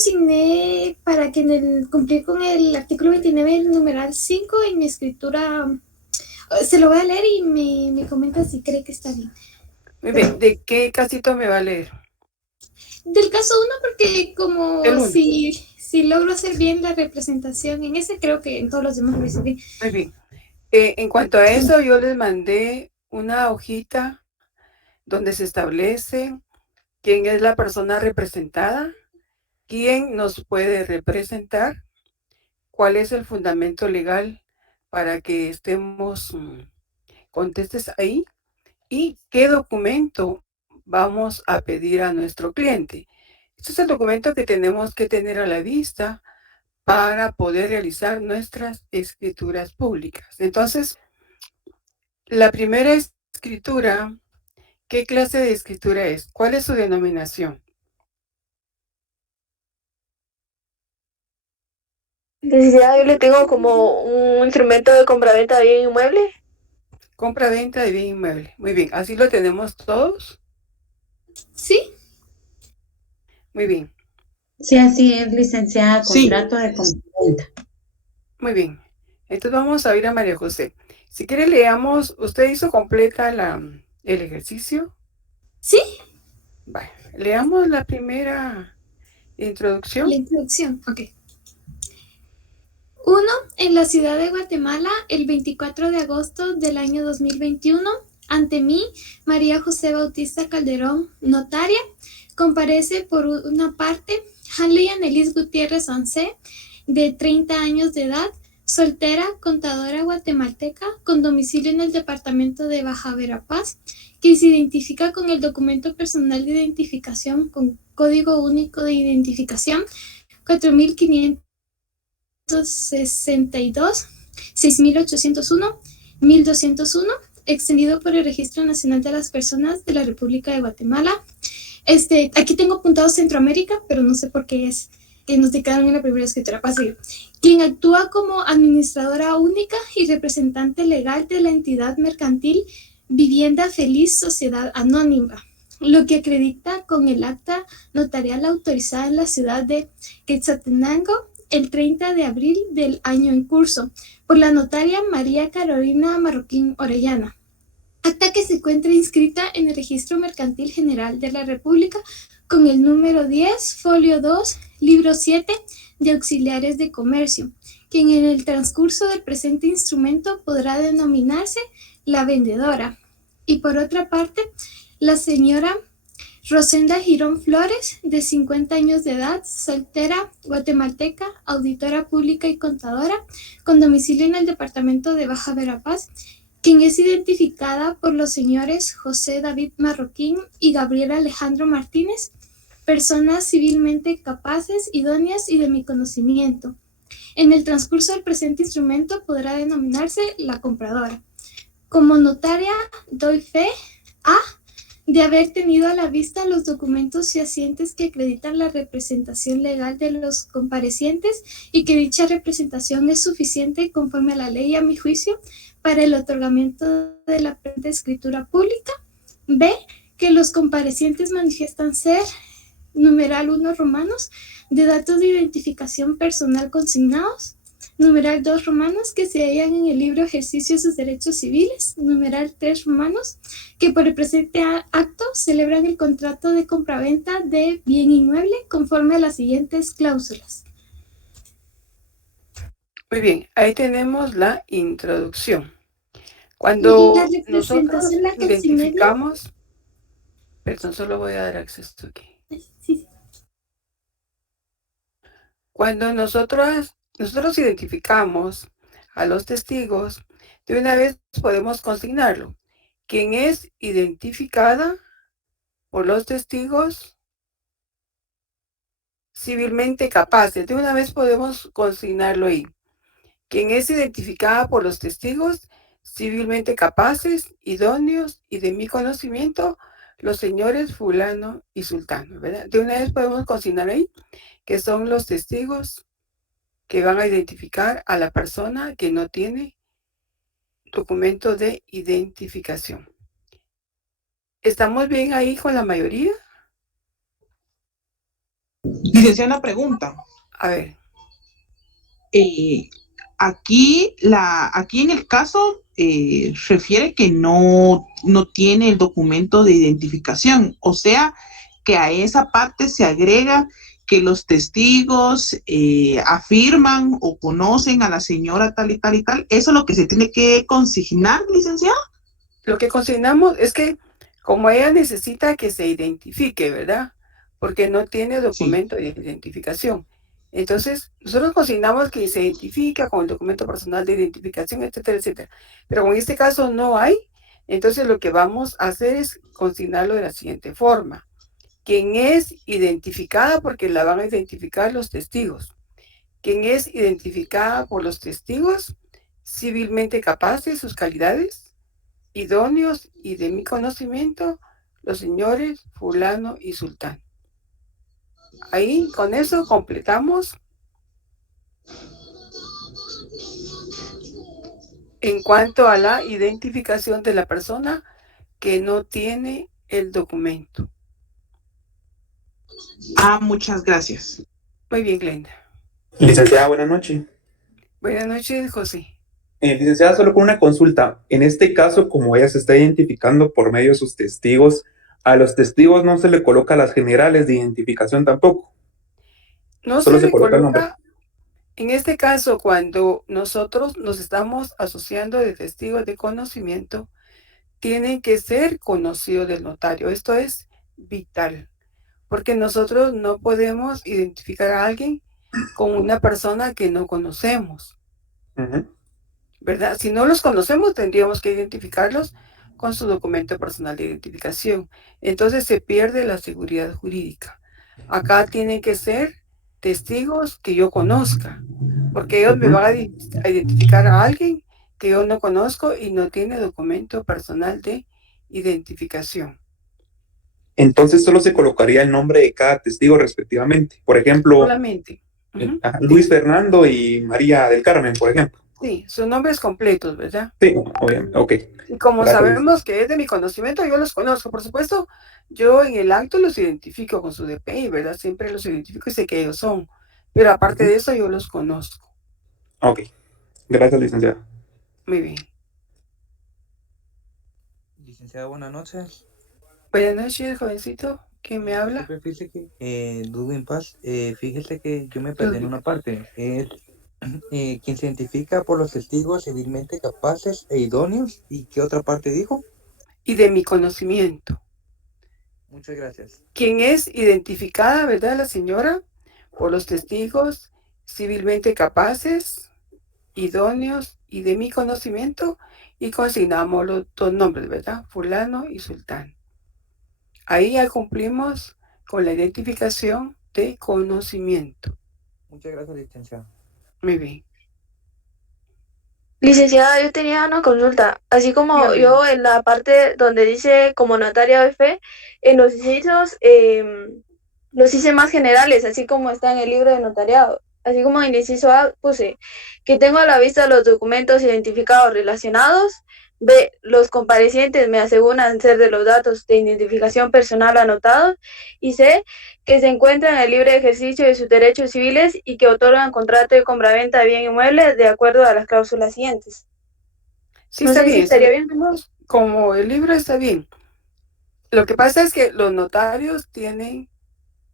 consigné para que cumplir con el artículo 29, el numeral 5, en mi escritura. Se lo voy a leer y me comenta si cree que está bien. Muy bien, Pero ¿de qué casito me va a leer? del caso 1, porque El como 1. si logro hacer bien la representación en ese, creo que en todos los demás lo hice bien. Muy bien. En cuanto a eso, yo les mandé una hojita donde se establece quién es la persona representada, quién nos puede representar, cuál es el fundamento legal para que estemos contestes ahí y qué documento vamos a pedir a nuestro cliente. Este es el documento que tenemos que tener a la vista para poder realizar nuestras escrituras públicas. Entonces, la primera escritura, ¿qué clase de escritura es? ¿Cuál es su denominación? Licenciada, yo le tengo como un instrumento de compraventa de bien inmueble. Compra-venta de bien inmueble. Muy bien, ¿así lo tenemos todos? ¿Sí? Muy bien. Sí, así es, licenciada, Sí. contrato de compraventa. Muy bien. Entonces vamos a ir a María José. Si quiere leamos, ¿usted hizo completa el ejercicio? ¿Sí? Vale, leamos la primera introducción. La introducción, ok. 1. En la ciudad de Guatemala, el 24 de agosto del año 2021, ante mí, María José Bautista Calderón, notaria, comparece por una parte Hanley Anelis Gutiérrez Ancé, de 30 años de edad, soltera, contadora guatemalteca, con domicilio en el departamento de Baja Verapaz, que se identifica con el documento personal de identificación con código único de identificación 4562, 6801, 1201, extendido por el Registro Nacional de las Personas de la República de Guatemala. Aquí tengo apuntado Centroamérica, pero no sé por qué es que nos quedaron en la primera escritura. Pase. Quien actúa como administradora única y representante legal de la entidad mercantil Vivienda Feliz Sociedad Anónima, lo que acredita con el acta notarial autorizada en la ciudad de Quetzaltenango el 30 de abril del año en curso, por la notaria María Carolina Marroquín Orellana. Acta que se encuentra inscrita en el Registro Mercantil General de la República con el número 10, folio 2, libro 7 de auxiliares de comercio, quien en el transcurso del presente instrumento podrá denominarse la vendedora. Y por otra parte, la señora Rosenda Girón Flores, de 50 años de edad, soltera, guatemalteca, auditora pública y contadora, con domicilio en el departamento de Baja Verapaz, quien es identificada por los señores José David Marroquín y Gabriel Alejandro Martínez, personas civilmente capaces, idóneas y de mi conocimiento. En el transcurso del presente instrumento podrá denominarse la compradora. Como notaria, doy fe a de haber tenido a la vista los documentos fehacientes que acreditan la representación legal de los comparecientes y que dicha representación es suficiente conforme a la ley, a mi juicio, para el otorgamiento de la presente escritura pública. B. Que los comparecientes manifiestan ser, numeral 1 romanos, de datos de identificación personal consignados. Numeral 2 romanos, que se hallan en el libro Ejercicio de sus Derechos Civiles. Numeral 3 romanos, que por el presente acto celebran el contrato de compraventa de bien inmueble conforme a las siguientes cláusulas. Muy bien, ahí tenemos la introducción. Y la Cuando nosotros representación la consigné bien. identificamos, perdón, solo voy a dar acceso aquí. Sí. Cuando nosotros identificamos a los testigos, de una vez podemos consignarlo. Quien es identificada por los testigos civilmente capaces, de una vez podemos consignarlo ahí. Quien es identificada por los testigos civilmente capaces, idóneos y de mi conocimiento, los señores fulano y sultano, ¿verdad? De una vez podemos consignar ahí que son los testigos que van a identificar a la persona que no tiene documento de identificación. ¿Estamos bien ahí con la mayoría? Licenciada, una pregunta. A ver, Eh, aquí en el caso refiere que no tiene el documento de identificación, o sea, que a esa parte se agrega que los testigos afirman o conocen a la señora tal y tal y tal. ¿Eso es lo que se tiene que consignar, licenciada? lo que consignamos es que como ella necesita que se identifique, ¿verdad? Porque no tiene Sí. documento de identificación. Entonces, nosotros consignamos que se identifica con el documento personal de identificación, etcétera, etcétera. Pero en este caso no hay, entonces lo que vamos a hacer es consignarlo de la siguiente forma. Quien es identificada, porque la van a identificar los testigos. Quien es identificada por los testigos, civilmente capaz de sus calidades, idóneos y de mi conocimiento, los señores fulano y sultán. Ahí, con eso completamos en cuanto a la identificación de la persona que no tiene el documento. Muchas gracias. Muy bien, Glenda. Licenciada, buenas noches. Buenas noches, José. Licenciada, solo con una consulta. En este caso, como ella se está identificando por medio de sus testigos, a los testigos no se le coloca las generales de identificación tampoco. No Solo se se le coloca el nombre. coloca, en este caso, cuando nosotros nos estamos asociando de testigos de conocimiento, tienen que ser conocidos del notario. Esto es vital, porque nosotros no podemos identificar a alguien con una persona que no conocemos, ¿verdad? Si no los conocemos, tendríamos que identificarlos con su documento personal de identificación. Entonces se pierde la seguridad jurídica. Acá tienen que ser testigos que yo conozca, porque ellos me van a identificar a alguien que yo no conozco y no tiene documento personal de identificación. Entonces solo se colocaría el nombre de cada testigo respectivamente. Por ejemplo, solamente. Luis Fernando y María del Carmen, por ejemplo. Sí, sus nombres completos, ¿verdad? Sí, obviamente, ok. Y como Gracias. sabemos que es de mi conocimiento, yo los conozco. Por supuesto, yo en el acto los identifico con su DPI, ¿verdad? Siempre los identifico y sé que ellos son. Pero aparte de eso, yo los conozco. Ok. Gracias, licenciada. Muy bien. Licenciada, buenas noches. Buenas noches, jovencito. ¿Quién me habla? Fíjese que, Dudo en Paz, fíjese que yo me perdí en una parte. Es quien se identifica por los testigos civilmente capaces e idóneos. ¿Y qué otra parte dijo? Y de mi conocimiento. Muchas gracias. Quien es identificada, ¿verdad? La señora, por los testigos civilmente capaces, idóneos y de mi conocimiento, y consignamos los dos nombres, ¿verdad? Fulano y sultán. Ahí ya cumplimos con la identificación de conocimiento. Muchas gracias, licenciada. Muy bien. Licenciada, yo tenía una consulta. Así como Dígame. yo en la parte donde dice como notaria de fe, en los incisos los hice más generales, así como está en el libro de notariado. Así como en el inciso A puse que tengo a la vista los documentos identificados relacionados. B, los comparecientes me aseguran ser de los datos de identificación personal anotados. Y C, que se encuentran en el libre ejercicio de sus derechos civiles y que otorgan contrato de compraventa de bien inmueble de acuerdo a las cláusulas siguientes. Sí, No está sé si bien. estaría bien. Como el libro está bien. Lo que pasa es que los notarios tienen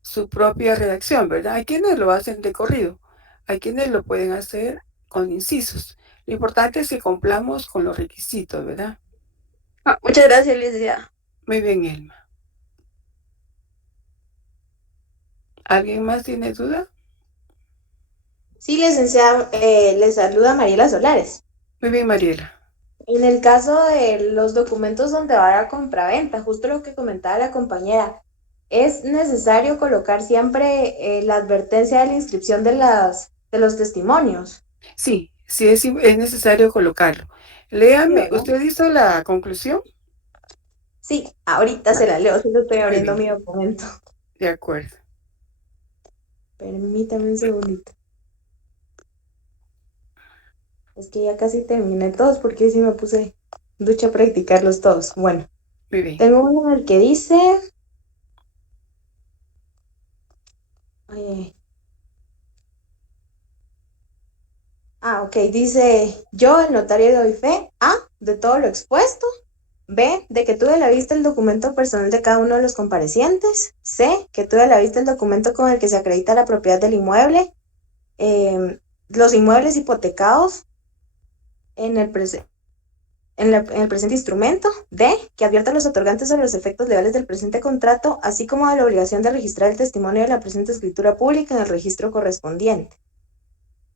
su propia redacción, ¿verdad? Hay quienes lo hacen de corrido, hay quienes lo pueden hacer con incisos. Lo importante es que cumplamos con los requisitos, ¿verdad? Muchas gracias, licenciada. Muy bien, Elma. ¿Alguien más tiene duda? Sí, licenciada, le saluda Mariela Solares. Muy bien, Mariela. En el caso de los documentos donde va la compraventa, justo lo que comentaba la compañera, ¿es necesario colocar siempre la advertencia de la inscripción de los testimonios? Sí, sí es necesario colocarlo. Léame, ¿verdad? ¿usted hizo la conclusión? Sí, ahorita se la leo, solo estoy Muy abriendo bien. mi documento. De acuerdo. Permítame un segundito. Es que ya casi terminé todos porque sí me puse ducha a practicarlos todos. Bueno, Muy bien. tengo uno en el que dice Ok, dice, yo, el notario, doy fe, A, de todo lo expuesto, B, de que tuve a la vista el documento personal de cada uno de los comparecientes, C, que tuve a la vista el documento con el que se acredita la propiedad del inmueble, los inmuebles hipotecados en el presente instrumento. D, que advierta a los otorgantes sobre los efectos legales del presente contrato, así como de la obligación de registrar el testimonio de la presente escritura pública en el registro correspondiente.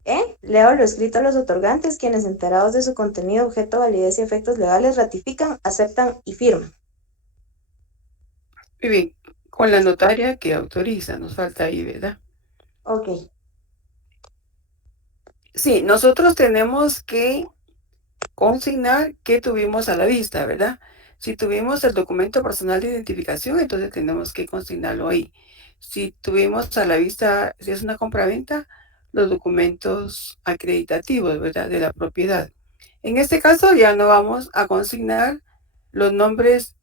E, leo lo escrito a los otorgantes, quienes, enterados de su contenido, objeto, validez y efectos legales, ratifican, aceptan y firman. Muy bien, con la notaria que autoriza, nos falta ahí, ¿verdad? Ok. Sí, nosotros tenemos que consignar qué tuvimos a la vista, ¿verdad? Si tuvimos el documento personal de identificación, entonces tenemos que consignarlo ahí. Si tuvimos a la vista, si es una compraventa, los documentos acreditativos, ¿verdad? De la propiedad. En este caso ya no vamos a consignar los nombres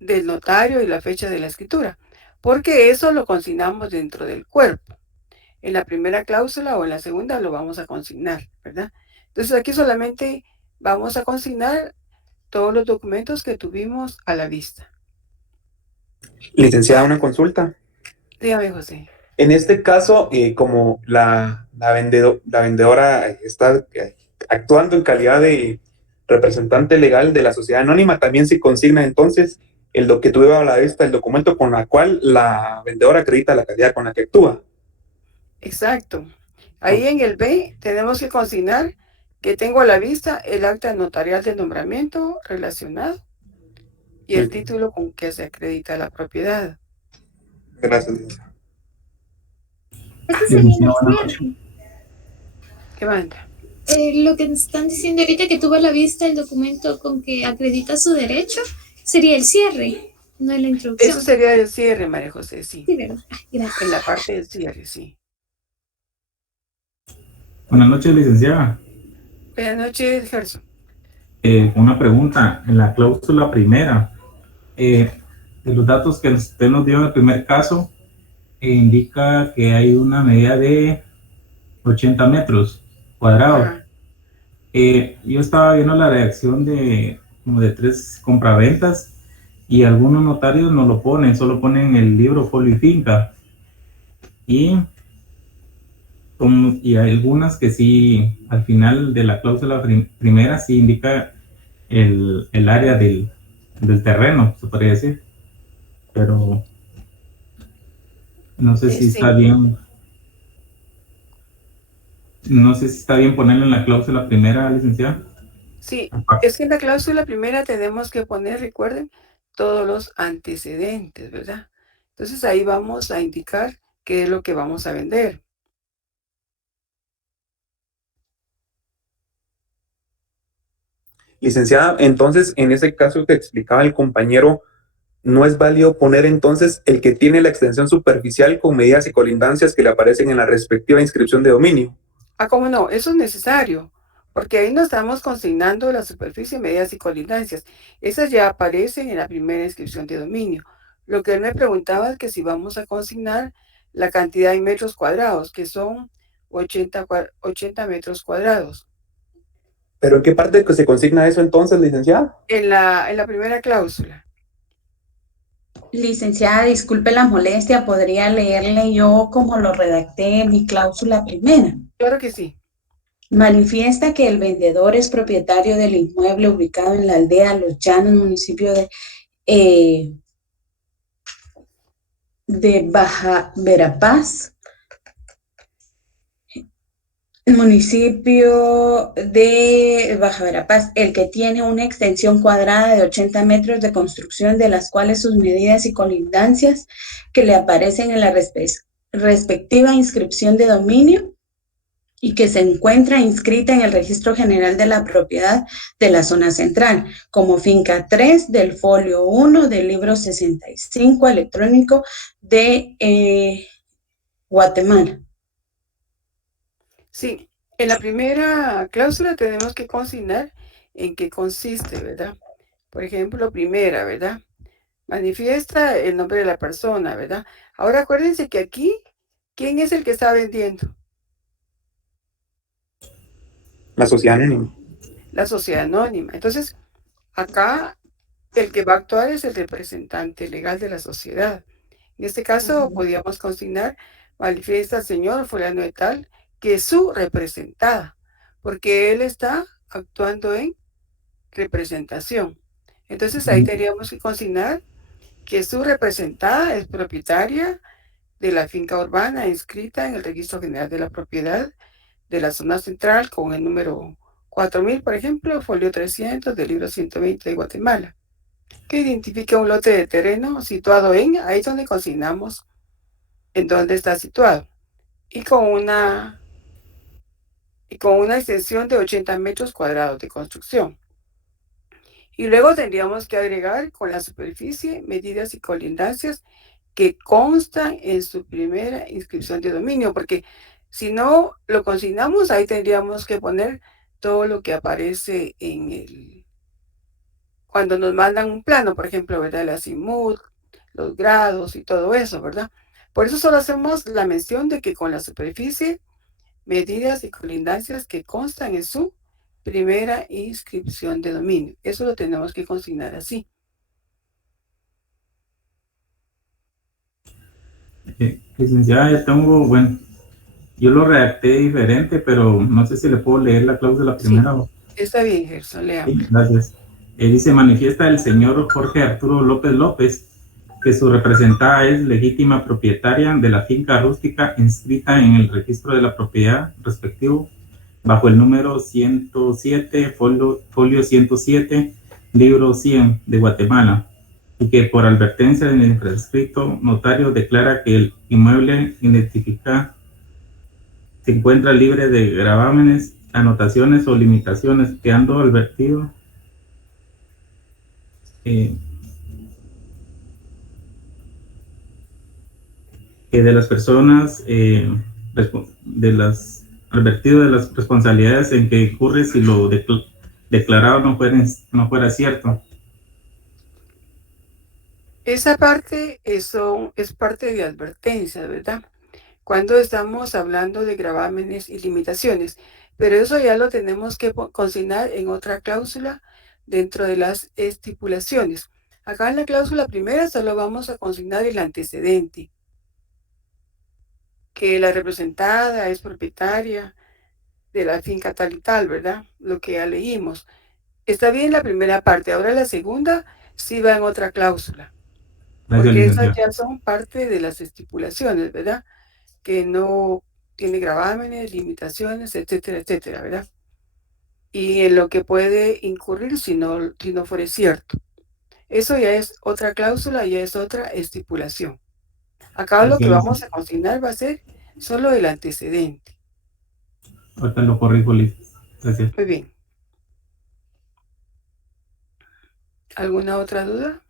del notario y la fecha de la escritura, porque eso lo consignamos dentro del cuerpo. En la primera cláusula o en la segunda lo vamos a consignar, ¿verdad? Entonces aquí solamente vamos a consignar todos los documentos que tuvimos a la vista. Licenciada, una consulta. Dígame, José. En este caso, como la vendedora está actuando en calidad de representante legal de la sociedad anónima, también se consigna entonces lo que tuve a la vista, el documento con el cual la vendedora acredita la calidad con la que actúa. Exacto. Ahí en el B tenemos que consignar que tengo a la vista el acta notarial de nombramiento relacionado y el título con que se acredita la propiedad. Gracias. Este sería el cierre. ¿Qué manda? Lo que están diciendo ahorita, que tuvo a la vista el documento con que acredita su derecho, sería el cierre, no la introducción. Eso sería el cierre, María José, sí. Sí, ¿verdad? Gracias. En la parte del cierre, sí. Buenas noches, licenciada. Buenas noches, Gerson. Una pregunta. En la cláusula primera, de los datos que usted nos dio en el primer caso, indica que hay una medida de 80 metros cuadrados. Yo estaba viendo la redacción de como de 3 compraventas y algunos notarios no lo ponen, solo ponen el libro folio y finca. Y hay algunas que sí, al final de la cláusula primera sí indica el área del terreno, se podría decir. Pero no sé si está bien. No sé si está bien ponerlo en la cláusula primera, licenciada. Sí, es que en la cláusula primera tenemos que poner, recuerden, todos los antecedentes, ¿verdad? Entonces ahí vamos a indicar qué es lo que vamos a vender. Licenciada, entonces, en ese caso que explicaba el compañero, ¿no es válido poner entonces el que tiene la extensión superficial con medidas y colindancias que le aparecen en la respectiva inscripción de dominio? Ah, ¿cómo no? Eso es necesario, porque ahí no estamos consignando la superficie, medidas y colindancias. Esas ya aparecen en la primera inscripción de dominio. Lo que él me preguntaba es que si vamos a consignar la cantidad en metros cuadrados, que son 80 metros cuadrados. ¿Pero en qué parte se consigna eso entonces, licenciada? En la primera cláusula. Licenciada, disculpe la molestia, ¿podría leerle yo como lo redacté en mi cláusula primera? Claro que sí. Manifiesta que el vendedor es propietario del inmueble ubicado en la aldea Los Llanos, municipio de Baja Verapaz, municipio de Baja Verapaz, el que tiene una extensión cuadrada de 80 metros de construcción, de las cuales sus medidas y colindancias que le aparecen en la respectiva inscripción de dominio y que se encuentra inscrita en el Registro General de la Propiedad de la Zona Central, como finca 3 del folio 1 del libro 65 electrónico de Guatemala. Sí, en la primera cláusula tenemos que consignar en qué consiste, ¿verdad? Por ejemplo, primera, ¿verdad? Manifiesta el nombre de la persona, ¿verdad? Ahora acuérdense que aquí ¿Quién es el que está vendiendo? La sociedad anónima. La sociedad anónima. Entonces, acá el que va a actuar es el representante legal de la sociedad. En este caso, podríamos consignar, manifiesta al señor fulano de tal, que es su representada, porque él está actuando en representación. Entonces, ahí tendríamos que consignar que su representada es propietaria de la finca urbana inscrita en el Registro General de la Propiedad de la Zona Central con el número 4000, por ejemplo, folio 300 del libro 120 de Guatemala, que identifica un lote de terreno situado ahí donde consignamos en dónde está situado, y con una extensión de 80 metros cuadrados de construcción. Y luego tendríamos que agregar con la superficie, medidas y colindancias que constan en su primera inscripción de dominio, porque si no lo consignamos, ahí tendríamos que poner todo lo que aparece cuando nos mandan un plano, por ejemplo, ¿verdad? El azimut, los grados y todo eso, ¿verdad? Por eso solo hacemos la mención de que con la superficie, medidas y colindancias que constan en su primera inscripción de dominio. Eso lo tenemos que consignar así. Licenciada, ya tengo, bueno, yo lo redacté diferente, pero no sé si le puedo leer la cláusula primera. Sí, está bien, Gerson, leamos. Sí, gracias. Dice, manifiesta el señor Jorge Arturo López López que su representada es legítima propietaria de la finca rústica inscrita en el registro de la propiedad respectivo bajo el número 107, folio 107, libro 100 de Guatemala, y que por advertencia del inscrito notario declara que el inmueble identificado se encuentra libre de gravámenes, anotaciones o limitaciones, quedando advertido que de las personas, advertido de las responsabilidades en que incurre si lo declarado no fuera cierto. Esa parte es parte de advertencia, ¿verdad? Cuando estamos hablando de gravámenes y limitaciones, pero eso ya lo tenemos que consignar en otra cláusula dentro de las estipulaciones. Acá en la cláusula primera solo vamos a consignar el antecedente, que la representada es propietaria de la finca tal y tal, ¿verdad? Lo que ya leímos. Está bien la primera parte, ahora la segunda sí va en otra cláusula, porque esas ya son parte de las estipulaciones, ¿verdad? Que no tiene gravámenes, limitaciones, etcétera, etcétera, ¿verdad? Y en lo que puede incurrir si no fuera cierto. Eso ya es otra cláusula, ya es otra estipulación. Acá lo que vamos a consignar va a ser solo el antecedente. Ahorita lo corrijo, Liz. Gracias. Muy bien. ¿Alguna otra duda?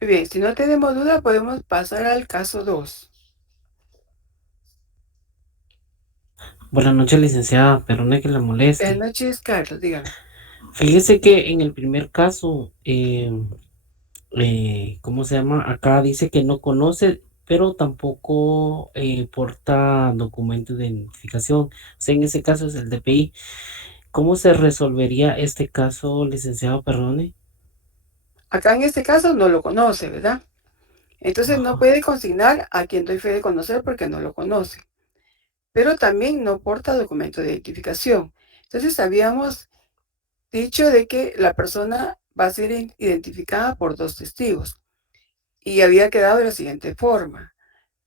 Muy bien, si no tenemos duda, podemos pasar al caso 2. Buenas noches, licenciada, perdone que la moleste. Buenas noches, Carlos, dígame. Fíjese que en el primer caso, ¿cómo se llama? Acá dice que no conoce, pero tampoco porta documento de identificación. O sea, en ese caso es el DPI. ¿Cómo se resolvería este caso, licenciado, perdone? Acá en este caso no lo conoce, ¿verdad? Entonces no puede consignar a quien doy fe de conocer porque no lo conoce. Pero también no porta documento de identificación. Entonces habíamos dicho de que la persona va a ser identificada por 2 testigos. Y había quedado de la siguiente forma.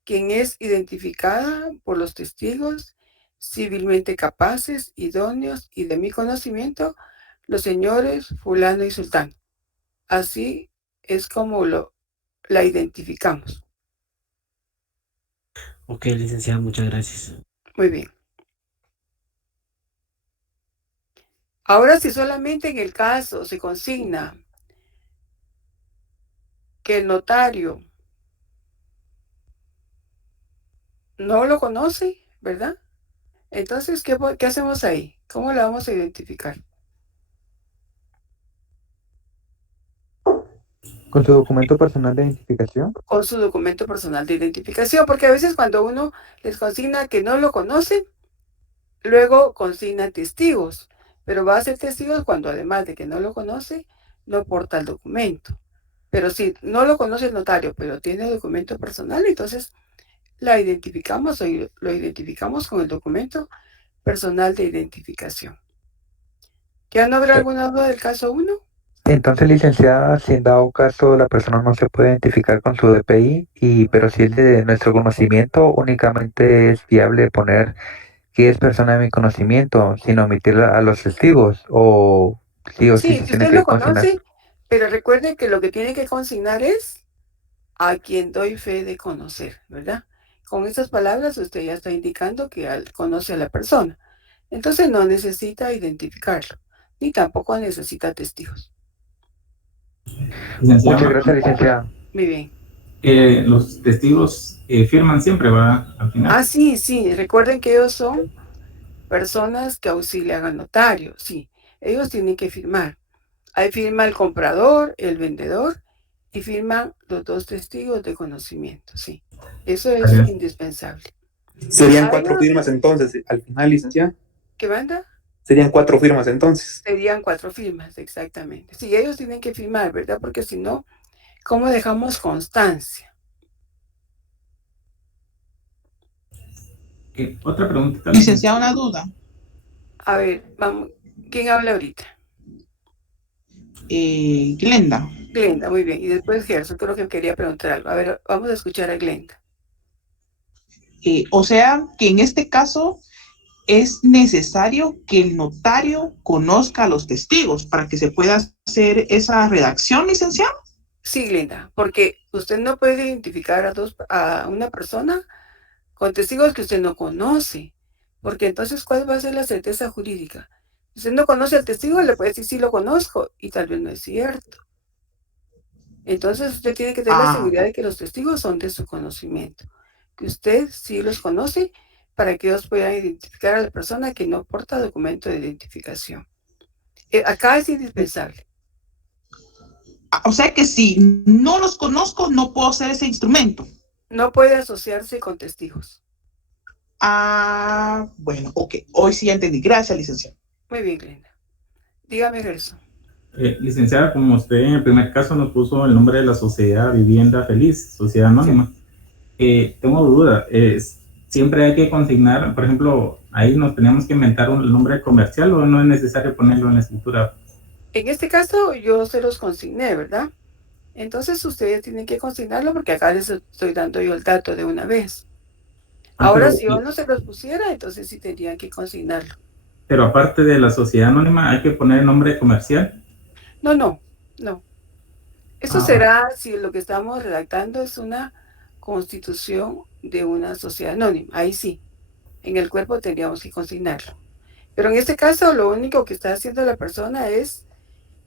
Quien es identificada por los testigos civilmente capaces, idóneos y de mi conocimiento, los señores fulano y sultano. Así es como la identificamos. Ok, licenciada, muchas gracias. Muy bien. Ahora, si solamente en el caso se consigna que el notario no lo conoce, ¿verdad? Entonces, ¿qué hacemos ahí? ¿Cómo la vamos a identificar? ¿Con su documento personal de identificación? Con su documento personal de identificación, porque a veces cuando uno les consigna que no lo conocen, luego consigna testigos, pero va a ser testigos cuando además de que no lo conoce, no porta el documento. Pero si no lo conoce el notario, pero tiene documento personal, entonces la identificamos o lo identificamos con el documento personal de identificación. ¿Ya no habrá alguna duda del caso 1? Entonces, licenciada, si en dado caso la persona no se puede identificar con su DPI, pero si es de nuestro conocimiento, únicamente es viable poner que es persona de mi conocimiento sin omitir a los testigos, o sí Sí, se si tiene usted que lo consignar. conoce, pero recuerde que lo que tiene que consignar es a quien doy fe de conocer, ¿verdad? Con esas palabras usted ya está indicando que conoce a la persona. Entonces no necesita identificarlo, ni tampoco necesita testigos. Licenciado, Muchas gracias, licenciada. Muy bien. Los testigos firman siempre, ¿va? Al final. Ah, sí. Recuerden que ellos son personas que auxilian al notario. Sí, ellos tienen que firmar. Ahí firma el comprador, el vendedor y firman los 2 testigos de conocimiento. Sí, eso es Gracias. indispensable. Serían 4 firmas entonces, al final, licenciada. ¿Qué banda? Serían 4 firmas entonces. Serían 4 firmas, exactamente. Sí, ellos tienen que firmar, ¿verdad? Porque si no, ¿cómo dejamos constancia? Otra pregunta. Licenciada, una duda. A ver, vamos. ¿Quién habla ahorita? Glenda. Glenda, muy bien. Y después Gerson, creo que quería preguntar algo. A ver, vamos a escuchar a Glenda. O sea, que en este caso es necesario que el notario conozca a los testigos para que se pueda hacer esa redacción, licenciado. Sí, Glenda, porque usted no puede identificar a una persona con testigos que usted no conoce, porque entonces, ¿cuál va a ser la certeza jurídica? Si usted no conoce al testigo, le puede decir sí lo conozco, y tal vez no es cierto. Entonces, usted tiene que tener la seguridad de que los testigos son de su conocimiento, que usted sí los conoce para que ellos puedan identificar a la persona que no porta documento de identificación. Acá es indispensable. O sea que si no los conozco, no puedo hacer ese instrumento. No puede asociarse con testigos. Bueno, ok. Hoy sí ya entendí. Gracias, licenciado. Muy bien, Glenda. Dígame, Gerson. Licenciada, como usted en el primer caso nos puso el nombre de la sociedad Vivienda Feliz, sociedad anónima, tengo duda. Siempre hay que consignar, por ejemplo, ahí nos tenemos que inventar un nombre comercial o no es necesario ponerlo en la escritura. En este caso yo se los consigné, ¿verdad? Entonces ustedes tienen que consignarlo porque acá les estoy dando yo el dato de una vez. Ahora, si yo no se los pusiera, entonces sí tendrían que consignarlo. Pero aparte de la sociedad anónima, ¿hay que poner el nombre comercial? No. Eso será si lo que estamos redactando es una constitución de una sociedad anónima. Ahí sí, en el cuerpo tendríamos que consignarlo. Pero en este caso, lo único que está haciendo la persona es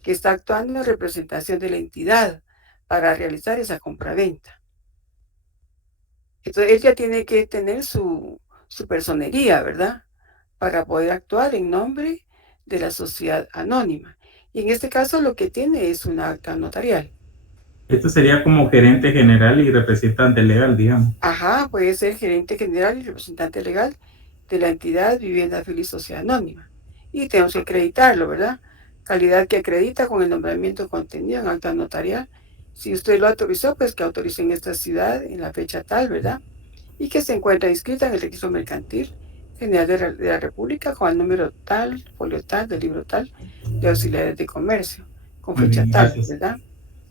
que está actuando en representación de la entidad para realizar esa compraventa. Entonces, ella tiene que tener su personería, ¿verdad? Para poder actuar en nombre de la sociedad anónima. Y en este caso, lo que tiene es una acta notarial. Esto sería como gerente general y representante legal, digamos. Ajá, puede ser gerente general y representante legal de la entidad Vivienda Feliz Sociedad Anónima. Y tenemos que acreditarlo, ¿verdad? Calidad que acredita con el nombramiento contenido en acta notarial. Si usted lo autorizó, pues que autorice en esta ciudad, en la fecha tal, ¿verdad? Y que se encuentra inscrita en el registro mercantil general de la República con el número tal, folio tal, del libro tal, de auxiliares de comercio, con fecha tal, ¿verdad?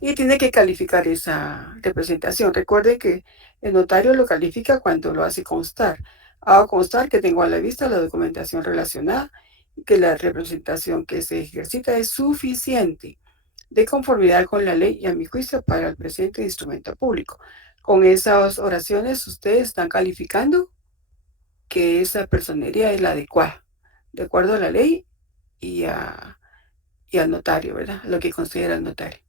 Y tiene que calificar esa representación. Recuerden que el notario lo califica cuando lo hace constar. Hago constar que tengo a la vista la documentación relacionada y que la representación que se ejercita es suficiente de conformidad con la ley y a mi juicio para el presente instrumento público. Con esas oraciones ustedes están calificando que esa personería es la adecuada, de acuerdo a la ley y al notario, ¿verdad? Lo que considera el notario.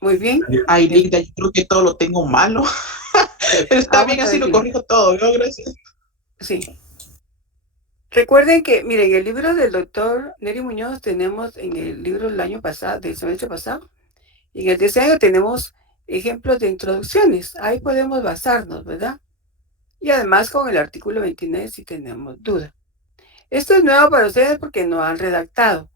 Muy bien. Ay, Linda, yo creo que todo lo tengo malo. Pero está bien, así lo corrijo todo, ¿no? Gracias. Sí. Recuerden que, miren, el libro del doctor Neri Muñoz tenemos en el libro del año pasado, del semestre pasado, y en el de este año tenemos ejemplos de introducciones. Ahí podemos basarnos, ¿verdad? Y además con el artículo 29 si tenemos duda. Esto es nuevo para ustedes porque no han redactado.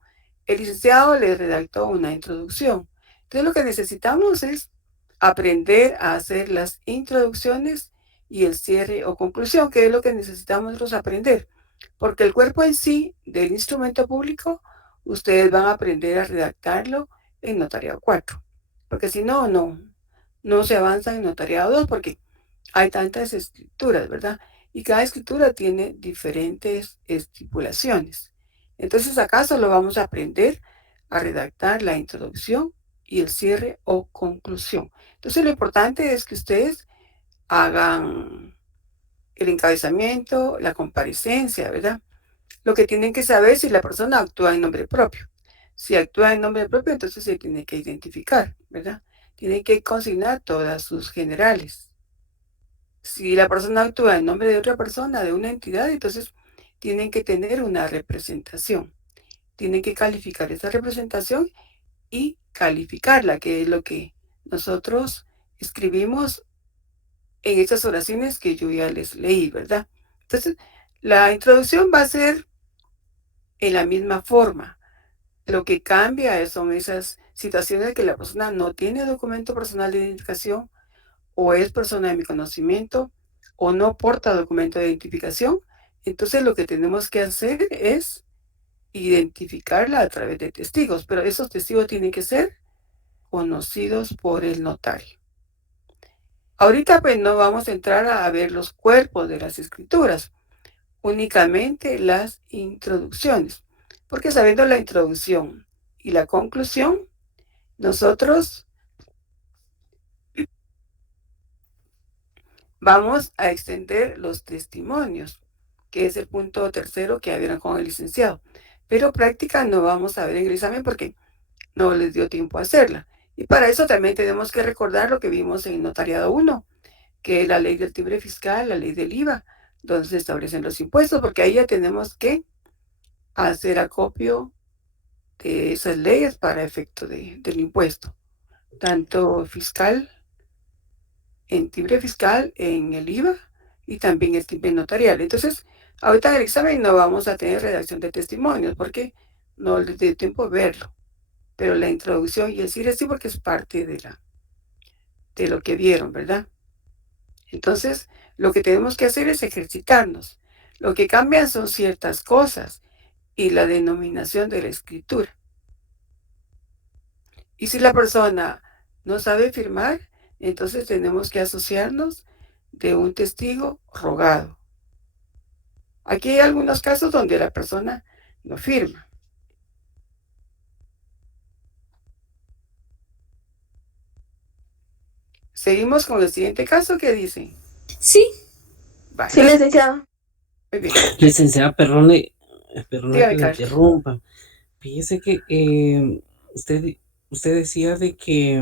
El licenciado les redactó una introducción. Entonces lo que necesitamos es aprender a hacer las introducciones y el cierre o conclusión, que es lo que necesitamos nosotros aprender. Porque el cuerpo en sí del instrumento público, ustedes van a aprender a redactarlo en notariado 4. Porque si no, no se avanza en notariado 2 porque hay tantas escrituras, ¿verdad? Y cada escritura tiene diferentes estipulaciones. Entonces acá solo vamos a aprender a redactar la introducción y el cierre o conclusión. Entonces lo importante es que ustedes hagan el encabezamiento, la comparecencia, ¿verdad? Lo que tienen que saber es si la persona actúa en nombre propio. Si actúa en nombre propio, entonces se tiene que identificar, ¿verdad? Tiene que consignar todas sus generales. Si la persona actúa en nombre de otra persona, de una entidad, entonces tienen que tener una representación. Tienen que calificar esa representación y calificarla, que es lo que nosotros escribimos en estas oraciones que yo ya les leí, ¿verdad? Entonces, la introducción va a ser en la misma forma. Lo que cambia son esas situaciones que la persona no tiene documento personal de identificación, o es persona de mi conocimiento, o no porta documento de identificación. Entonces lo que tenemos que hacer es identificarla a través de testigos, pero esos testigos tienen que ser conocidos por el notario. Ahorita pues no vamos a entrar a ver los cuerpos de las escrituras, únicamente las introducciones, porque sabiendo la introducción y la conclusión, nosotros vamos a extender los testimonios, que es el punto tercero que vieron con el licenciado. Pero práctica no vamos a ver en el examen porque no les dio tiempo a hacerla. Y para eso también tenemos que recordar lo que vimos en el notariado 1, que es la ley del timbre fiscal, la ley del IVA, donde se establecen los impuestos, porque ahí ya tenemos que hacer acopio de esas leyes para efecto del impuesto, tanto fiscal, en timbre fiscal, en el IVA y también el timbre notarial. Entonces, ahorita en el examen no vamos a tener redacción de testimonios porque no les dio tiempo verlo, pero la introducción y el cierre sí, porque es parte de lo que vieron, ¿verdad? Entonces, lo que tenemos que hacer es ejercitarnos. Lo que cambian son ciertas cosas y la denominación de la escritura. Y si la persona no sabe firmar, entonces tenemos que asociarnos de un testigo rogado. Aquí hay algunos casos donde la persona no firma. Seguimos con el siguiente caso, ¿qué dicen? Sí. Vale. Sí, licenciado. Muy bien. Licenciada, perdone que Dígame, le Carlos. interrumpa. Fíjese que usted decía de que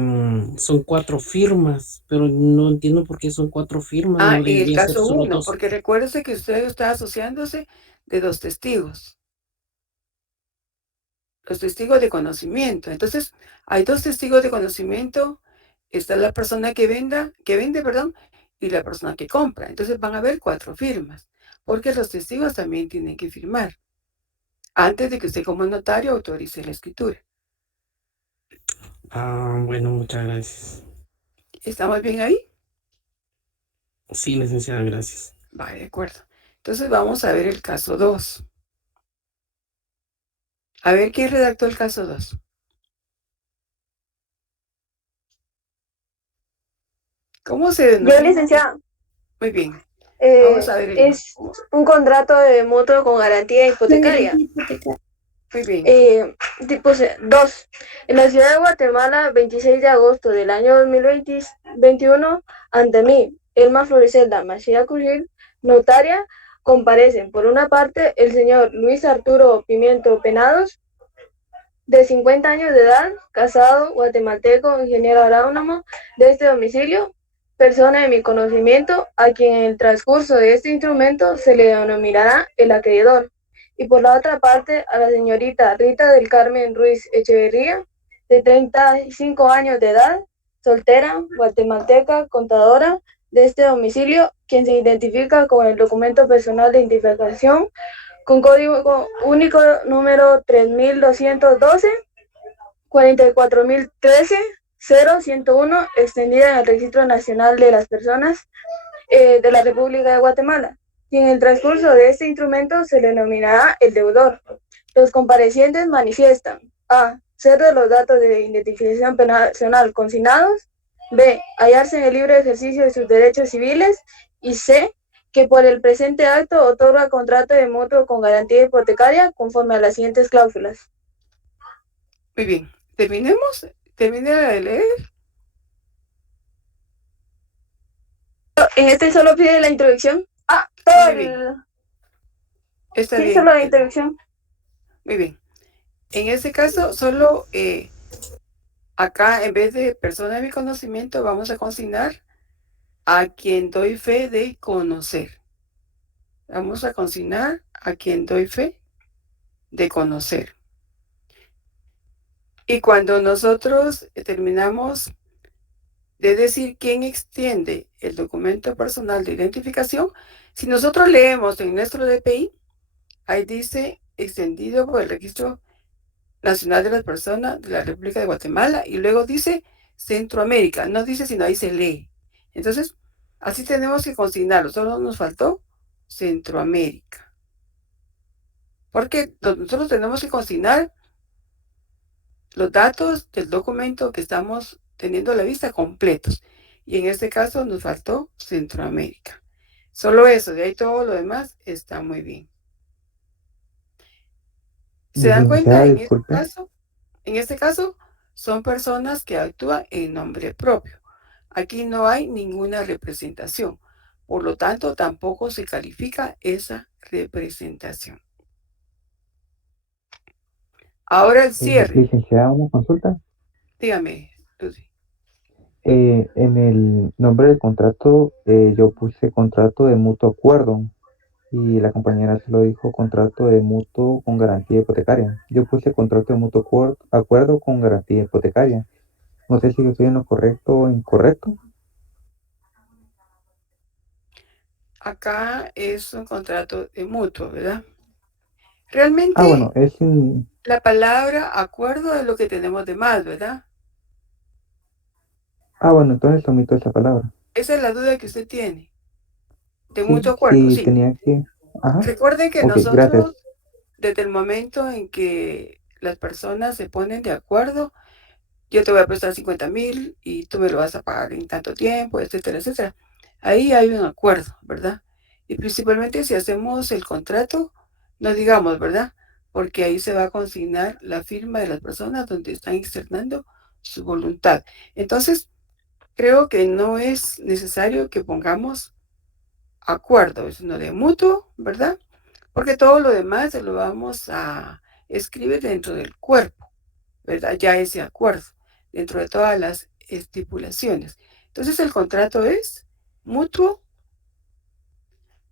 son 4 firmas, pero no entiendo por qué son 4 firmas. Ah, ¿no en el debería ser caso solo 1, 2? porque recuérdese que usted está asociándose de 2 testigos. Los testigos de conocimiento. Entonces, hay 2 testigos de conocimiento. Está la persona que vende, y la persona que compra. Entonces van a haber 4 firmas, porque los testigos también tienen que firmar antes de que usted como notario autorice la escritura. Ah, bueno, muchas gracias. ¿Estamos bien ahí? Sí, licenciada, gracias. Vale, de acuerdo. Entonces vamos a ver el caso 2. A ver, ¿quién redactó el caso 2? ¿Cómo se denomina? Yo, licenciada. Muy bien. Vamos a ver Es un contrato de mutuo con garantía hipotecaria. Muy bien. Tipo 2. En la ciudad de Guatemala, 26 de agosto del año 2021, ante mí, Elma Floriselda Machida Curgil, notaria, comparecen, por una parte, el señor Luis Arturo Pimiento Penados, de 50 años de edad, casado, guatemalteco, ingeniero agrónomo, de este domicilio, persona de mi conocimiento, a quien en el transcurso de este instrumento se le denominará el acreedor. Y por la otra parte, a la señorita Rita del Carmen Ruiz Echeverría, de 35 años de edad, soltera, guatemalteca, contadora de este domicilio, quien se identifica con el documento personal de identificación con código único número 3212, 44013, 0101, extendida en el Registro Nacional de las Personas de la República de Guatemala. Y en el transcurso de este instrumento se le denominará el deudor. Los comparecientes manifiestan: a. Ser de los datos de identificación personal consignados; b. Hallarse en el libre ejercicio de sus derechos civiles; y c. Que por el presente acto otorga contrato de mutuo con garantía hipotecaria conforme a las siguientes cláusulas. Muy bien, terminé de leer. En este solo pide la introducción. Está sí, bien. solo la introducción. Muy bien. En este caso, solo acá, en vez de persona de mi conocimiento, vamos a consignar a quien doy fe de conocer. Vamos a consignar a quien doy fe de conocer. Y cuando nosotros terminamos de decir quién extiende el documento personal de identificación, si nosotros leemos en nuestro DPI, ahí dice extendido por el Registro Nacional de las Personas de la República de Guatemala, y luego dice Centroamérica, no dice sino ahí se lee. Entonces, así tenemos que consignarlo, solo nos faltó Centroamérica. Porque nosotros tenemos que consignar los datos del documento que estamos teniendo a la vista completos. Y en este caso nos faltó Centroamérica. Solo eso, de ahí todo lo demás está muy bien. ¿Se dan cuenta? En este caso son personas que actúan en nombre propio. Aquí no hay ninguna representación. Por lo tanto, tampoco se califica esa representación. Ahora el cierre. Licenciada, una consulta. Dígame, Lucy. En el nombre del contrato, yo puse contrato de mutuo acuerdo y la compañera se lo dijo contrato de mutuo con garantía hipotecaria. Yo puse contrato de mutuo acuerdo con garantía hipotecaria. No sé si estoy en lo correcto o incorrecto. Acá es un contrato de mutuo, ¿verdad? Realmente, bueno, la palabra acuerdo es lo que tenemos de más, ¿verdad? Bueno, entonces omito esa palabra. Esa es la duda que usted tiene. De Sí, mutuo acuerdo, sí. sí. Tenía que... Recuerden que nosotros, gracias. desde el momento en que las personas se ponen de acuerdo, yo te voy a prestar 50,000 y tú me lo vas a pagar en tanto tiempo, etcétera, etcétera. Ahí hay un acuerdo, ¿verdad? Y principalmente si hacemos el contrato, no digamos, ¿verdad? Porque ahí se va a consignar la firma de las personas donde están externando su voluntad. Entonces, creo que no es necesario que pongamos acuerdo, sino de mutuo, ¿verdad? Porque todo lo demás se lo vamos a escribir dentro del cuerpo, ¿verdad? Ya ese acuerdo, dentro de todas las estipulaciones. Entonces el contrato es mutuo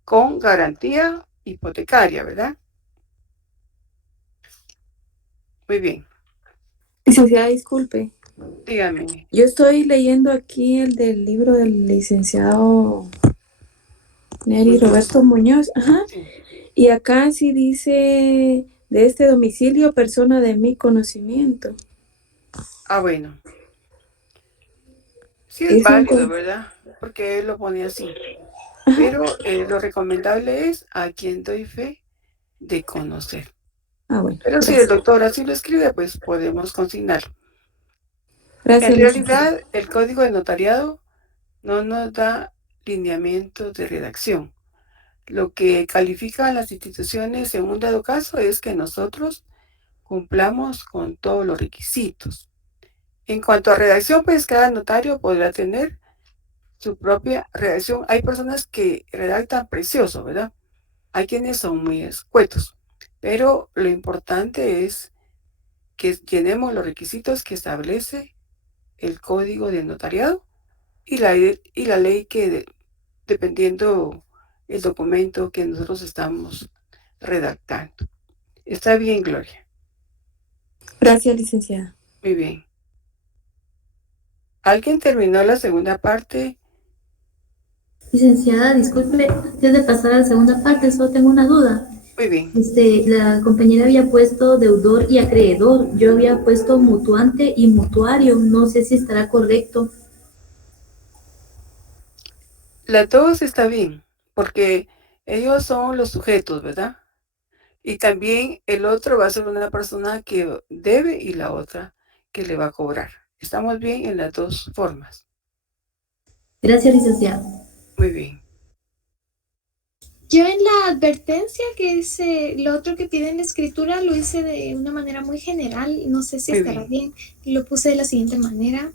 con garantía hipotecaria, ¿verdad? Muy bien. Licenciada, disculpe. Dígame. Yo estoy leyendo aquí el del libro del licenciado Neri Roberto Muñoz. Ajá. Sí. Y acá sí dice de este domicilio, persona de mi conocimiento. Bueno. Sí es válido, ¿verdad? Porque él lo pone así. Pero lo recomendable es a quien doy fe de conocer. Bueno. Pero si el doctor así lo escribe, pues podemos consignarlo. Gracias. En realidad, el código de notariado no nos da lineamientos de redacción. Lo que califican las instituciones en un dado caso es que nosotros cumplamos con todos los requisitos. En cuanto a redacción, pues cada notario podrá tener su propia redacción. Hay personas que redactan precioso, ¿verdad? Hay quienes son muy escuetos, pero lo importante es que llenemos los requisitos que establece el código de notariado y la ley que dependiendo el documento que nosotros estamos redactando. Está bien, Gloria. Gracias, licenciada. Muy bien. ¿Alguien terminó la segunda parte? Licenciada, disculpe, antes de pasar a la segunda parte, solo tengo una duda. Muy bien. La compañera había puesto deudor y acreedor. Yo había puesto mutuante y mutuario. No sé si estará correcto. Las dos está bien, porque ellos son los sujetos, ¿verdad? Y también el otro va a ser una persona que debe y la otra que le va a cobrar. Estamos bien en las dos formas. Gracias, licenciada. Muy bien. Yo en la advertencia, que es lo otro que pide en la escritura, lo hice de una manera muy general, no sé si Muy estará bien, lo puse de la siguiente manera.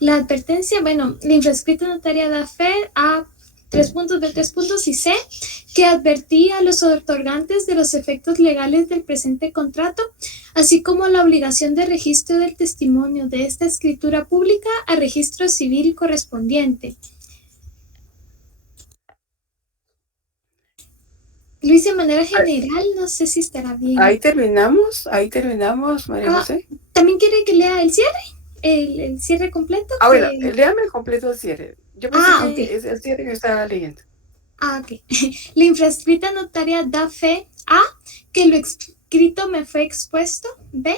La advertencia, bueno, la infrascrita notaria da fe a 3.b, 3 puntos y C, que advertía a los otorgantes de los efectos legales del presente contrato, así como la obligación de registro del testimonio de esta escritura pública a registro civil correspondiente. Lo hice de manera general, no sé si estará bien. Ahí terminamos, María José. ¿También quiere que lea el cierre? ¿El cierre completo? Bueno, léame el completo del cierre. Yo pensé que okay. es el cierre que estaba leyendo. Ok. La infrascrita notaria da fe a que lo escrito me fue expuesto. B,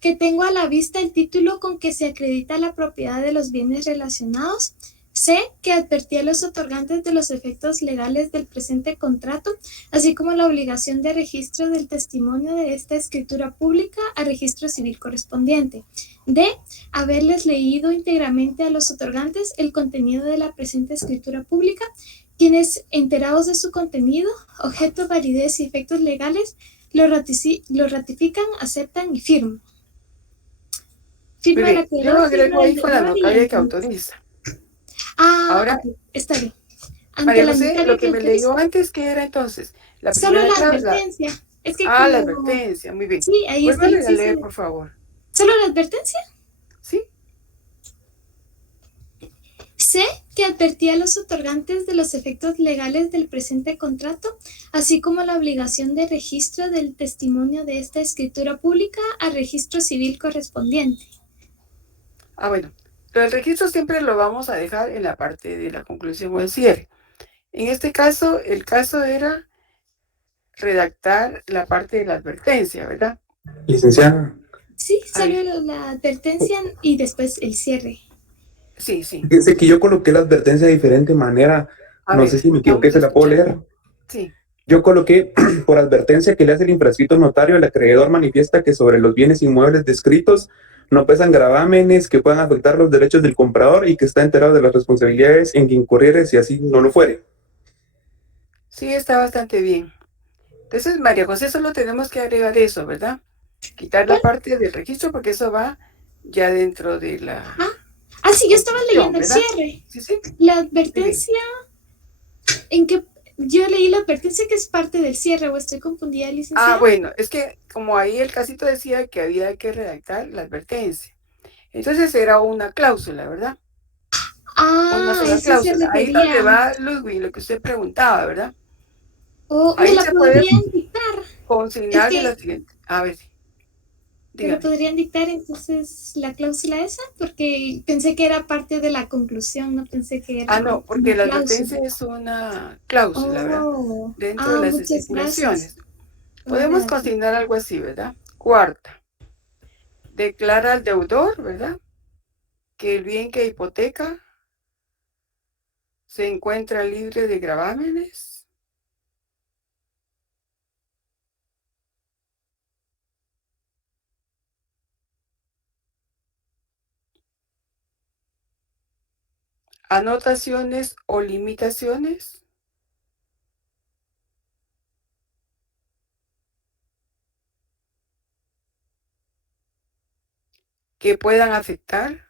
que tengo a la vista el título con que se acredita la propiedad de los bienes relacionados. C, que advertí a los otorgantes de los efectos legales del presente contrato, así como la obligación de registro del testimonio de esta escritura pública a registro civil correspondiente. D, haberles leído íntegramente a los otorgantes el contenido de la presente escritura pública, quienes, enterados de su contenido, objeto, validez y efectos legales, lo ratifican, aceptan y firman. Firma yo lo agrego ahí con la notaria que autoriza. Ahora, okay, está bien. María José, lo que me leyó antes, ¿qué era entonces? Solo la advertencia. Es que la advertencia, muy bien. Sí, ahí está. Vuelve a leer, por favor. ¿Solo la advertencia? Sí. C, que advertía a los otorgantes de los efectos legales del presente contrato, así como la obligación de registro del testimonio de esta escritura pública al registro civil correspondiente. Bueno, pero el registro siempre lo vamos a dejar en la parte de la conclusión o el cierre. En este caso, el caso era redactar la parte de la advertencia, ¿verdad? Licenciada. Sí, solo la advertencia y después el cierre. Sí, sí. Fíjese que yo coloqué la advertencia de diferente manera. No sé si me equivoqué, se la puedo leer. Sí. Yo coloqué por advertencia que le hace el infrascrito notario, el acreedor manifiesta que sobre los bienes inmuebles descritos no pesan gravámenes que puedan afectar los derechos del comprador y que está enterado de las responsabilidades en que incurriere si así no lo fuere. Sí, está bastante bien. Entonces, María José, solo tenemos que agregar eso, ¿verdad? Quitar la parte del registro porque eso va ya dentro de la... sí, yo estaba leyendo el cierre. Sí, sí. La advertencia, ¿en qué? Yo leí la advertencia que es parte del cierre, o estoy confundida, licenciada. Bueno, es que como ahí el casito decía que había que redactar la advertencia. Entonces era una cláusula, ¿verdad? Una sola cláusula. Ahí donde va Ludwig, lo que usted preguntaba, ¿verdad? Ahí me la podrían dictar. Consignar de la siguiente. A ver. ¿Me lo podrían dictar entonces la cláusula esa? Porque pensé que era parte de la conclusión, no pensé que era. No, porque la advertencia es una cláusula, ¿verdad? Dentro de las estipulaciones. Podemos consignar algo así, ¿verdad? Cuarta. Declara al deudor, ¿verdad? Que el bien que hipoteca se encuentra libre de gravámenes. Anotaciones o limitaciones. Que puedan afectar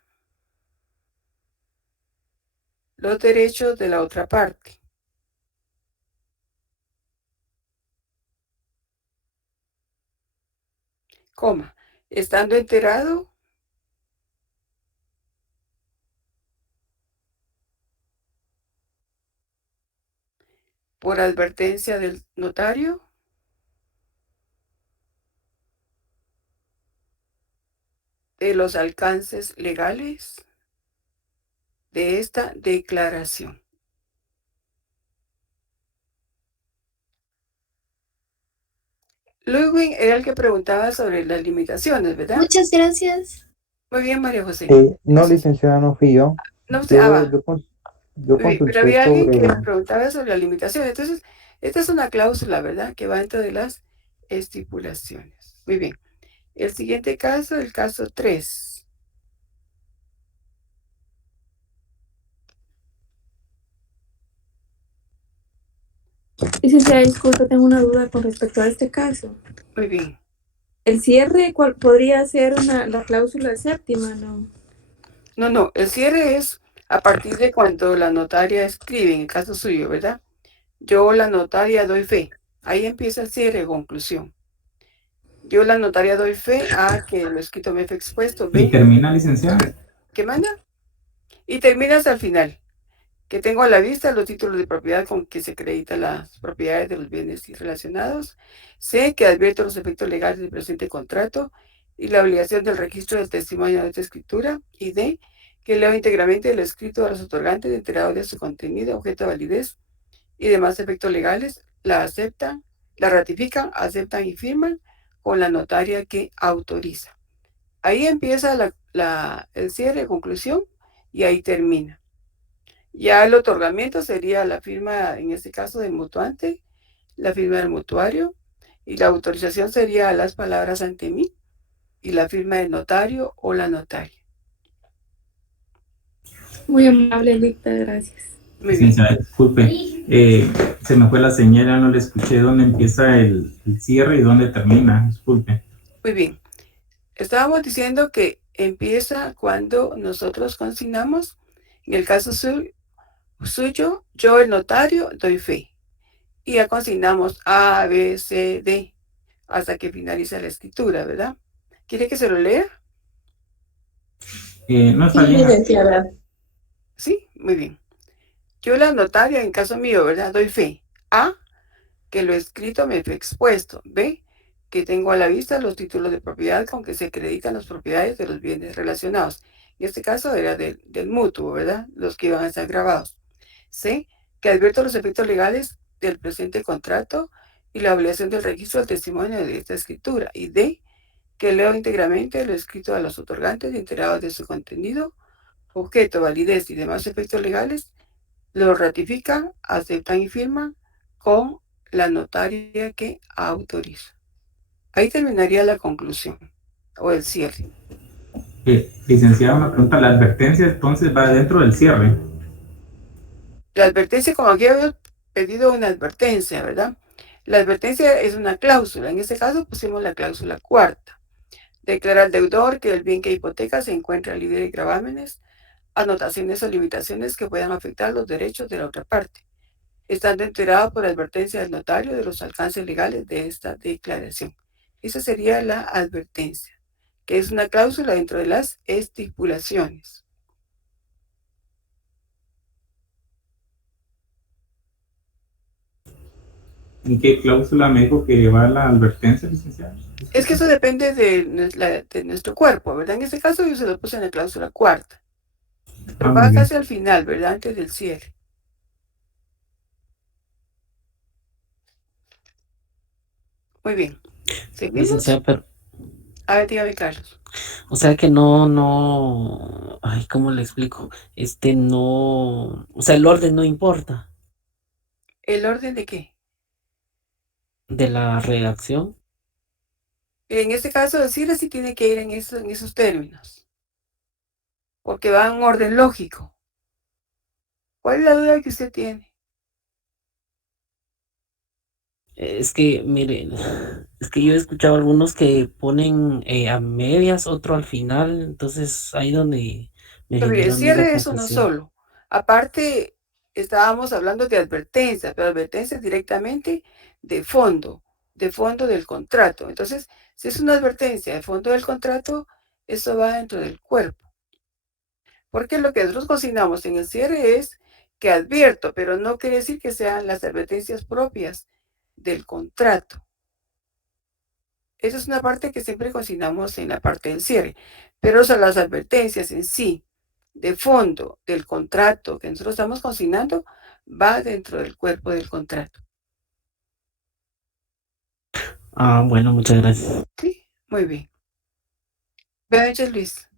los derechos de la otra parte. Coma, estando enterado por advertencia del notario de los alcances legales de esta declaración. Ludwig era el que preguntaba sobre las limitaciones, ¿verdad? Muchas gracias. Muy bien, María José. No, licenciada, no fui yo. No, usted, va. Yo Muy bien, pero consulté había alguien que sobre... preguntaba sobre las limitaciones. Entonces, esta es una cláusula, ¿verdad? Que va dentro de las estipulaciones. Muy bien. El siguiente caso, el caso 3. Licenciada, disculpe, tengo una duda con respecto a este caso. Muy bien. ¿El cierre podría ser la cláusula séptima, no? No, el cierre es a partir de cuando la notaria escribe, en el caso suyo, ¿verdad? Yo, la notaria, doy fe. Ahí empieza el cierre, conclusión. Yo, la notaria, doy fe a que lo escrito me fue expuesto. ¿Y termina, licenciada? ¿Qué manda? Y termina hasta el final. Que tengo a la vista los títulos de propiedad con que se acreditan las propiedades de los bienes relacionados. C, que advierto los efectos legales del presente contrato y la obligación del registro del testimonio de esta escritura. Y D, que leo íntegramente lo escrito a los otorgantes enterados de su contenido, objeto de validez y demás efectos legales, la aceptan, la ratifican, aceptan y firman con la notaria que autoriza. Ahí empieza el cierre, conclusión, y ahí termina. Ya el otorgamiento sería la firma, en este caso, del mutuante, la firma del mutuario, y la autorización sería las palabras ante mí, y la firma del notario o la notaria. Muy amable, Licta, gracias. Licenciada, disculpe, se me fue la señal, no le escuché dónde empieza el cierre y dónde termina, disculpe. Muy bien. Estábamos diciendo que empieza cuando nosotros consignamos, en el caso suyo, yo, el notario, doy fe. Y ya consignamos A, B, C, D, hasta que finaliza la escritura, ¿verdad? ¿Quiere que se lo lea? No está bien. Licenciada. Sí, muy bien. Yo, la notaria, en caso mío, ¿verdad? Doy fe. A, que lo escrito me fue expuesto. B, que tengo a la vista los títulos de propiedad con que se acreditan las propiedades de los bienes relacionados. En este caso era del mutuo, ¿verdad? Los que iban a estar grabados. C, que advierto los efectos legales del presente contrato y la obligación del registro del testimonio de esta escritura. Y D, que leo íntegramente lo escrito a los otorgantes enterados de su contenido, objeto, validez y demás efectos legales, lo ratifican, aceptan y firman con la notaria que autoriza. Ahí terminaría la conclusión o el cierre. Licenciada, una pregunta. ¿La advertencia entonces va dentro del cierre? La advertencia, como aquí habíamos pedido una advertencia, ¿verdad? La advertencia es una cláusula. En este caso pusimos la cláusula cuarta. Declara al deudor que el bien que hipoteca se encuentra libre de gravámenes, anotaciones o limitaciones que puedan afectar los derechos de la otra parte, estando enterado por advertencia del notario de los alcances legales de esta declaración. Esa sería la advertencia, que es una cláusula dentro de las estipulaciones. ¿En qué cláusula me dijo que va la advertencia, licenciada? Es que eso depende de nuestro cuerpo, ¿verdad? En este caso yo se lo puse en la cláusula cuarta. Pero va casi al final, ¿verdad? Antes del cierre. Muy bien. ¿Seguimos? A ver, dígame, Carlos. O sea que no, ay, ¿cómo le explico? No, o sea, el orden no importa. ¿El orden de qué? De la redacción. En este caso, el cierre sí tiene que ir en esos términos, porque va en un orden lógico. ¿Cuál es la duda que usted tiene? Es que, miren, es que yo he escuchado algunos que ponen a medias, otro al final, entonces ahí donde me Pero el genera cierre es uno confusión. solo. Aparte, estábamos hablando de advertencias, pero advertencias directamente de fondo del contrato. Entonces, si es una advertencia de fondo del contrato, eso va dentro del cuerpo. Porque lo que nosotros consignamos en el cierre es que advierto, pero no quiere decir que sean las advertencias propias del contrato. Esa es una parte que siempre consignamos en la parte del cierre. pero son las advertencias en sí, de fondo del contrato que nosotros estamos consignando, va dentro del cuerpo del contrato. Bueno, muchas gracias. Sí, muy bien. Beatriz Luis.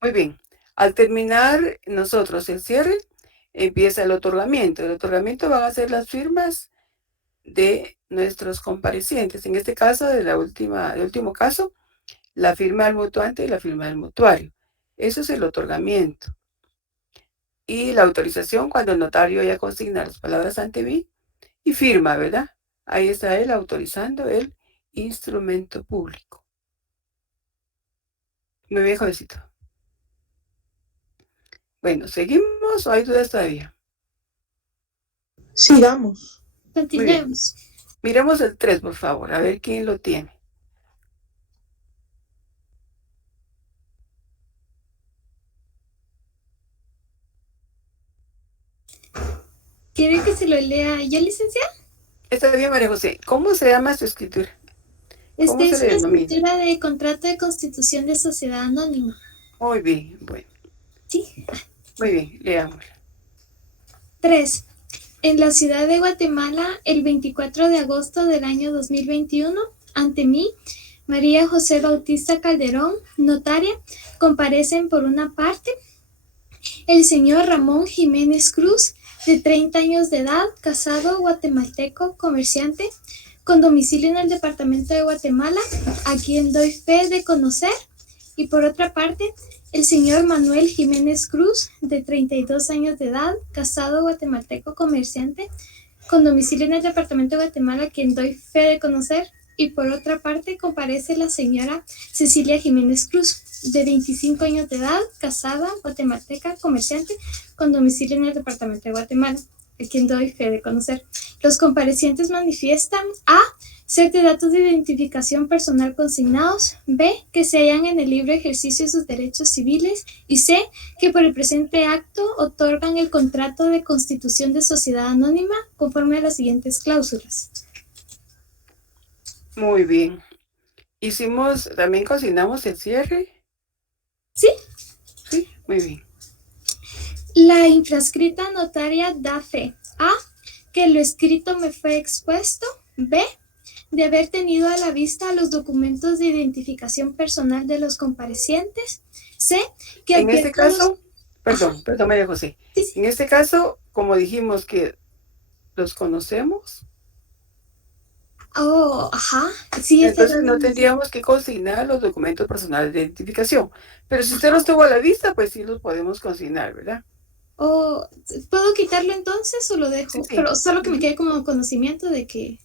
Muy bien. Al terminar nosotros el cierre, empieza el otorgamiento. El otorgamiento van a ser las firmas de nuestros comparecientes. En este caso, del último caso, la firma del mutuante y la firma del mutuario. Eso es el otorgamiento. Y la autorización cuando el notario ya consigna las palabras ante mí y firma, ¿verdad? Ahí está él autorizando el instrumento público. Muy bien, jovencito. Bueno, ¿seguimos o hay dudas todavía? Sigamos. Continuemos. Miremos el 3, por favor, a ver quién lo tiene. ¿Quiere que se lo lea yo, licenciada? Está bien, María José. ¿Cómo se llama su escritura? ¿Cómo Es se le una denomina? escritura de contrato de constitución de sociedad anónima. Muy bien, bueno. Sí. Muy bien, leámosla. 3. En la ciudad de Guatemala, el 24 de agosto del año 2021, ante mí, María José Bautista Calderón, notaria, comparecen por una parte el señor Ramón Jiménez Cruz, de 30 años de edad, casado, guatemalteco, comerciante, con domicilio en el departamento de Guatemala, a quien doy fe de conocer, y por otra parte, el señor Manuel Jiménez Cruz, de 32 años de edad, casado, guatemalteco, comerciante, con domicilio en el departamento de Guatemala, a quien doy fe de conocer, y por otra parte comparece la señora Cecilia Jiménez Cruz, de 25 años de edad, casada, guatemalteca, comerciante, con domicilio en el departamento de Guatemala, a quien doy fe de conocer. Los comparecientes manifiestan: A, ser de datos de identificación personal consignados; B, que se hallan en el libre ejercicio de sus derechos civiles; y C, que por el presente acto otorgan el contrato de constitución de sociedad anónima conforme a las siguientes cláusulas. Muy bien. También consignamos el cierre. ¿Sí? Sí, muy bien. La infrascrita notaria da fe: A, que lo escrito me fue expuesto; B, de haber tenido a la vista los documentos de identificación personal de los comparecientes; C, que en este caso, perdón, María José. Sí. En este caso, como dijimos que los conocemos, sí, entonces no tendríamos que consignar los documentos personales de identificación. Pero si usted los tuvo a la vista, pues sí los podemos consignar, ¿verdad? ¿Puedo quitarlo entonces o lo dejo? Sí. Pero solo que me quede como conocimiento de que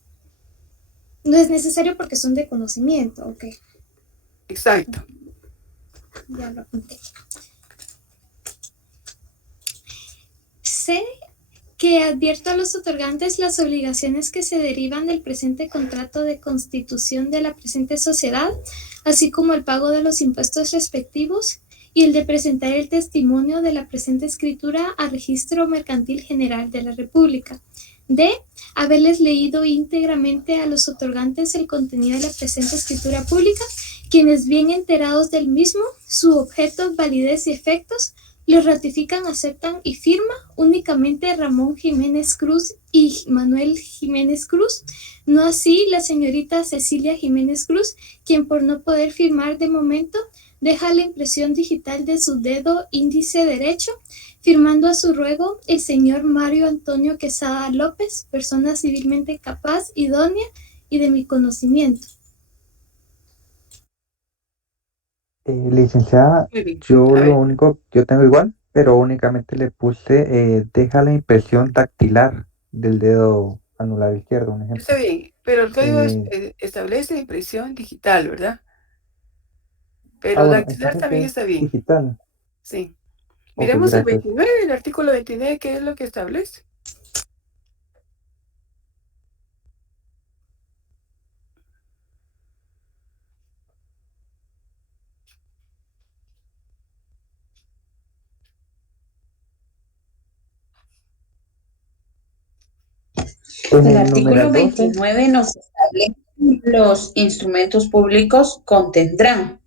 no es necesario porque son de conocimiento, ¿ok? Exacto. Ya lo apunté. C, que advierto a los otorgantes las obligaciones que se derivan del presente contrato de constitución de la presente sociedad, así como el pago de los impuestos respectivos y el de presentar el testimonio de la presente escritura al Registro Mercantil General de la República. D, haberles leído íntegramente a los otorgantes el contenido de la presente escritura pública, quienes, bien enterados del mismo, su objeto, validez y efectos, lo ratifican, aceptan y firma únicamente Ramón Jiménez Cruz y Manuel Jiménez Cruz, no así la señorita Cecilia Jiménez Cruz, quien, por no poder firmar de momento, deja la impresión digital de su dedo índice derecho, firmando a su ruego el señor Mario Antonio Quesada López, persona civilmente capaz, idónea y de mi conocimiento. Licenciada, yo tengo igual, pero únicamente le puse, deja la impresión dactilar del dedo anular izquierdo, un ejemplo. Está bien, pero el código establece impresión digital, ¿verdad? Pero dactilar también está bien. Digital. Sí. Miremos el 29, el artículo 29, ¿qué es lo que establece? El artículo 29 nos establece los instrumentos públicos contendrán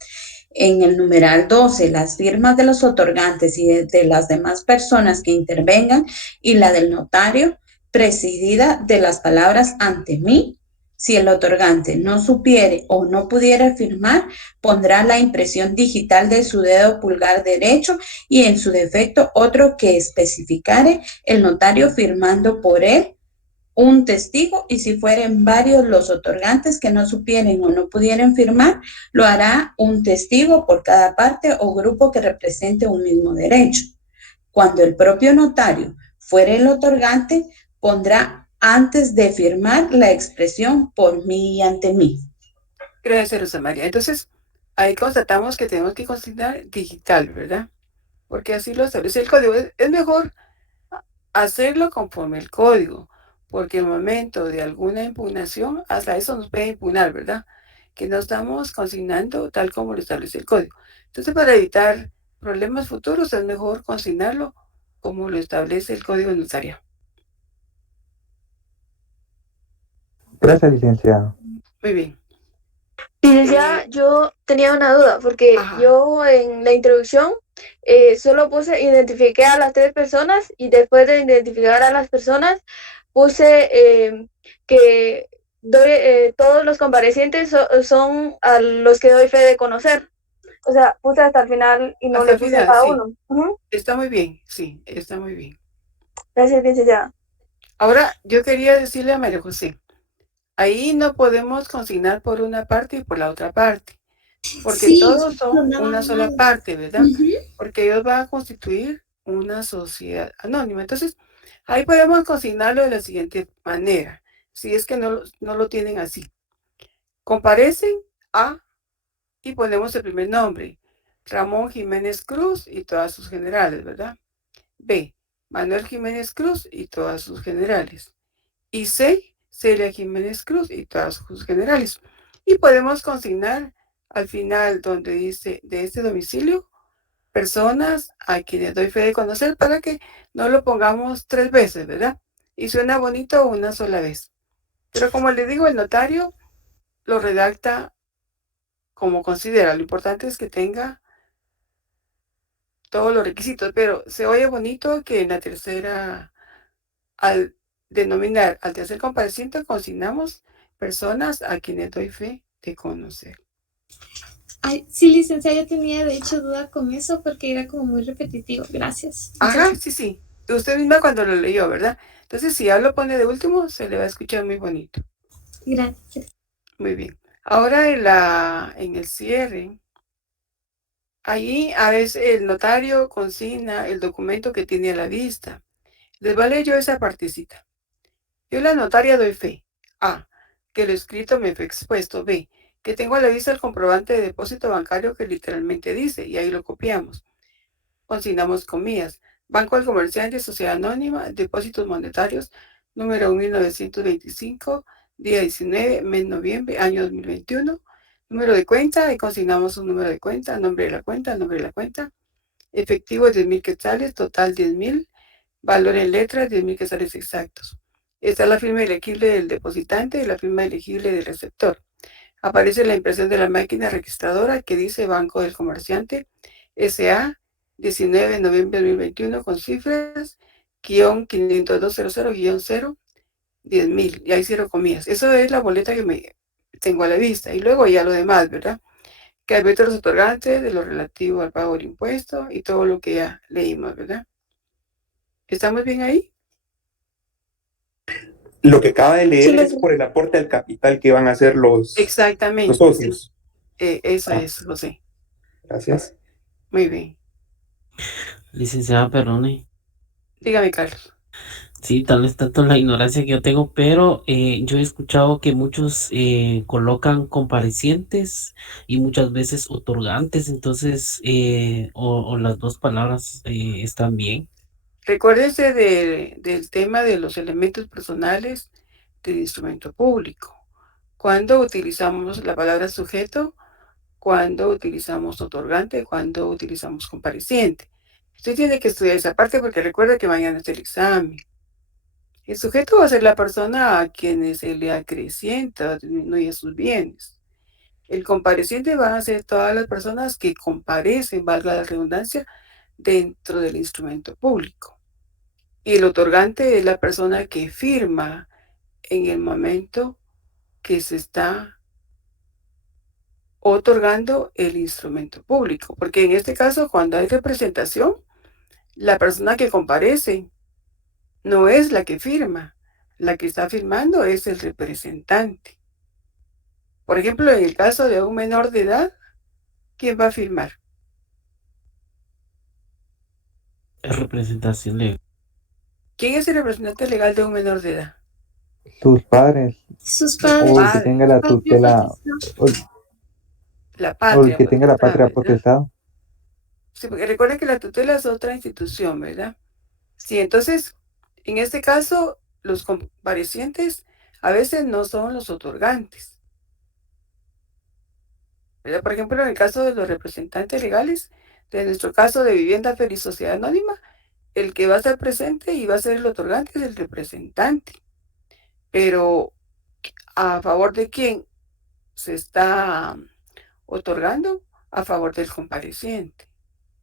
en el numeral 12 las firmas de los otorgantes y de las demás personas que intervengan y la del notario presidida de las palabras ante mí. Si el otorgante no supiere o no pudiera firmar, pondrá la impresión digital de su dedo pulgar derecho y en su defecto otro que especificare el notario firmando por él un testigo, y si fueren varios los otorgantes que no supieren o no pudieran firmar, lo hará un testigo por cada parte o grupo que represente un mismo derecho. Cuando el propio notario fuere el otorgante, pondrá antes de firmar la expresión por mí y ante mí. Gracias, Rosa María. Entonces, ahí constatamos que tenemos que consignar digital, ¿verdad? Porque así lo establece el código. Es mejor hacerlo conforme el código, porque el momento de alguna impugnación, hasta eso nos puede impugnar, ¿verdad? Que no estamos consignando tal como lo establece el código. Entonces, para evitar problemas futuros, es mejor consignarlo como lo establece el código notarial. Gracias, licenciado. Muy bien. Licenciada, yo tenía una duda, porque yo en la introducción solo identifiqué a las 3 personas y después de identificar a las personas puse que todos los comparecientes son a los que doy fe de conocer. O sea, puse hasta el final y no Hasta le el puse final, a cada sí. uno. Está muy bien, sí, está muy bien. Gracias, licenciada. Ahora, yo quería decirle a María José, ahí no podemos consignar por una parte y por la otra parte, porque Sí, todos son sonaba una sola mal. parte, ¿verdad? Ujú. Porque ellos van a constituir una sociedad anónima. Entonces, ahí podemos consignarlo de la siguiente manera, si es que no lo tienen así. Comparecen a, y ponemos el primer nombre, Ramón Jiménez Cruz y todas sus generales, ¿verdad? B, Manuel Jiménez Cruz y todas sus generales. Y C, Celia Jiménez Cruz y todas sus generales. Y podemos consignar al final donde dice de este domicilio, personas a quienes doy fe de conocer para que no lo pongamos 3 veces, ¿verdad? Y suena bonito una sola vez. Pero como le digo, el notario lo redacta como considera. Lo importante es que tenga todos los requisitos, pero se oye bonito que en la tercera, al denominar al tercer compareciente, consignamos personas a quienes doy fe de conocer. Ay, sí, licenciada, yo tenía de hecho duda con eso porque era como muy repetitivo. Gracias. Ajá, sí. Usted misma cuando lo leyó, ¿verdad? Entonces, si ya lo pone de último, se le va a escuchar muy bonito. Gracias. Muy bien. Ahora en el cierre, allí a veces el notario consigna el documento que tiene a la vista. Les voy a leer yo esa partecita. Yo, la notaria, doy fe. A, que lo escrito me fue expuesto. B, que tengo a la vista el comprobante de depósito bancario que literalmente dice, y ahí lo copiamos. Consignamos comillas. Banco del Comerciante, Sociedad Anónima, Depósitos Monetarios, número 1925, día 19, mes noviembre, año 2021. Número de cuenta, y consignamos un número de cuenta, nombre de la cuenta. Efectivo 10,000 quetzales, total 10,000. Valor en letras 10,000 quetzales exactos. Está la firma elegible del depositante y la firma elegible del receptor. Aparece la impresión de la máquina registradora que dice Banco del Comerciante S.A. 19 de noviembre de 2021 con cifras -50200-0, 10,000. Y ahí cierro comillas. Eso es la boleta que me tengo a la vista. Y luego ya lo demás, ¿verdad? Que advierte a los otorgantes de lo relativo al pago del impuesto y todo lo que ya leímos, ¿verdad? ¿Estamos bien ahí? Lo que acaba de leer es por el aporte al capital que van a hacer los socios. Eso es, José. Gracias. Muy bien. Licenciada, perdone. Dígame, Carlos. Sí, tal vez tanto la ignorancia que yo tengo, pero yo he escuchado que muchos colocan comparecientes y muchas veces otorgantes, entonces, o las dos palabras están bien. Recuérdese del tema de los elementos personales del instrumento público. Cuando utilizamos la palabra sujeto, cuando utilizamos otorgante, cuando utilizamos compareciente. Usted tiene que estudiar esa parte porque recuerda que mañana es el examen. El sujeto va a ser la persona a quien se le acrecienta, disminuye sus bienes. El compareciente van a ser todas las personas que comparecen, valga la redundancia, dentro del instrumento público. Y el otorgante es la persona que firma en el momento que se está otorgando el instrumento público. Porque en este caso, cuando hay representación, la persona que comparece no es la que firma. La que está firmando es el representante. Por ejemplo, en el caso de un menor de edad, ¿quién va a firmar? Es representación legal. ¿Quién es el representante legal de un menor de edad? Sus padres. Sus O el que padres. tenga la tutela. La O el patria que tenga la potestad, patria ¿verdad? potestad. Sí, porque recuerden que la tutela es otra institución, ¿verdad? Sí, entonces, en este caso, los comparecientes a veces no son los otorgantes, ¿verdad? Por ejemplo, en el caso de los representantes legales, de nuestro caso de Vivienda Feliz Sociedad Anónima, el que va a estar presente y va a ser el otorgante es el representante. Pero, ¿a favor de quién se está otorgando? A favor del compareciente.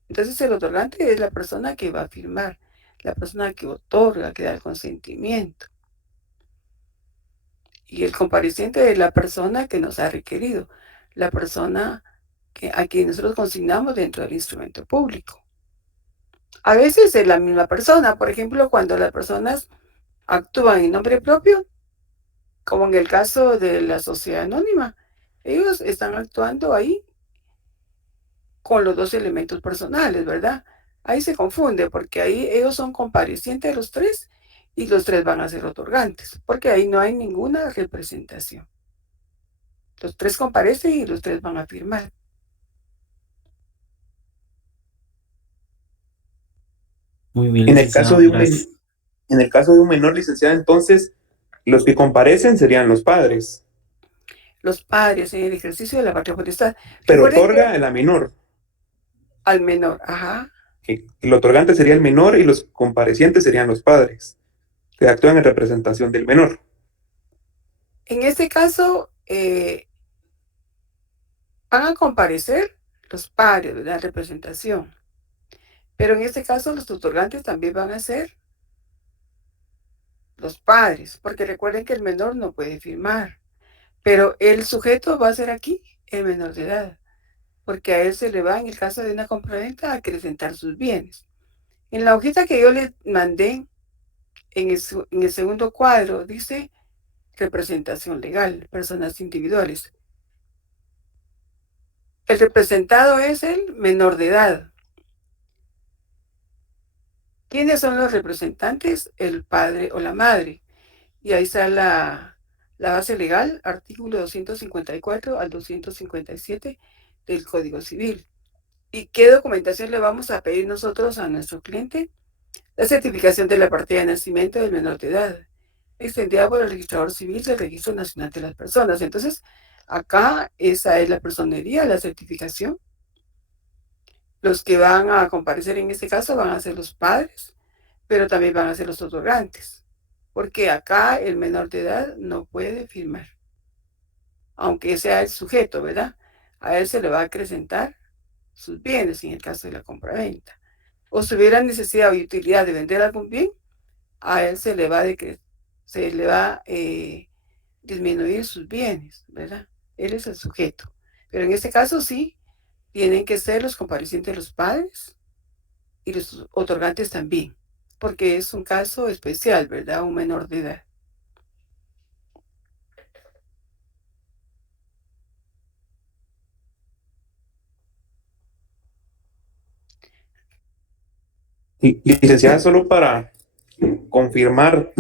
Entonces, el otorgante es la persona que va a firmar, la persona que otorga, que da el consentimiento. Y el compareciente es la persona que nos ha requerido, la persona a quien nosotros consignamos dentro del instrumento público. A veces es la misma persona, por ejemplo, cuando las personas actúan en nombre propio, como en el caso de la sociedad anónima, ellos están actuando ahí con los dos elementos personales, ¿verdad? Ahí se confunde porque ahí ellos son comparecientes de los tres y los tres van a ser otorgantes, porque ahí no hay ninguna representación. Los tres comparecen y los tres van a firmar. Muy bien, En el caso de gracias. en el caso de un menor, licenciada, entonces, los que comparecen serían los padres, Los padres en el ejercicio de la patria potestad. pero Recuerden que otorga a la menor. al menor, ajá. Que el otorgante sería el menor y los comparecientes serían los padres, que actúan en representación del menor. En este caso, van a comparecer los padres de la representación. Pero en este caso, los otorgantes también van a ser los padres, porque recuerden que el menor no puede firmar. Pero el sujeto va a ser aquí el menor de edad, porque a él se le va, en el caso de una compraventa, a acrecentar sus bienes. En la hojita que yo le mandé, en el segundo cuadro, dice representación legal, personas individuales. El representado es el menor de edad. ¿Quiénes son los representantes? El padre o la madre. Y ahí está la base legal, artículo 254 al 257 del Código Civil. ¿Y qué documentación le vamos a pedir nosotros a nuestro cliente? La certificación de la partida de nacimiento del menor de edad, extendida por el registrador civil del Registro Nacional de las Personas. Entonces, acá esa es la personería, la certificación. Los que van a comparecer en este caso van a ser los padres, pero también van a ser los otorgantes, porque acá el menor de edad no puede firmar, aunque sea el sujeto, ¿verdad? A él se le va a acrecentar sus bienes en el caso de la compraventa. O si hubiera necesidad o utilidad de vender algún bien, a él se le va a disminuir sus bienes, ¿verdad? Él es el sujeto. Pero en este caso sí, tienen que ser los comparecientes los padres y los otorgantes también, porque es un caso especial, ¿verdad? Un menor de edad. Y, licenciada, solo para confirmar,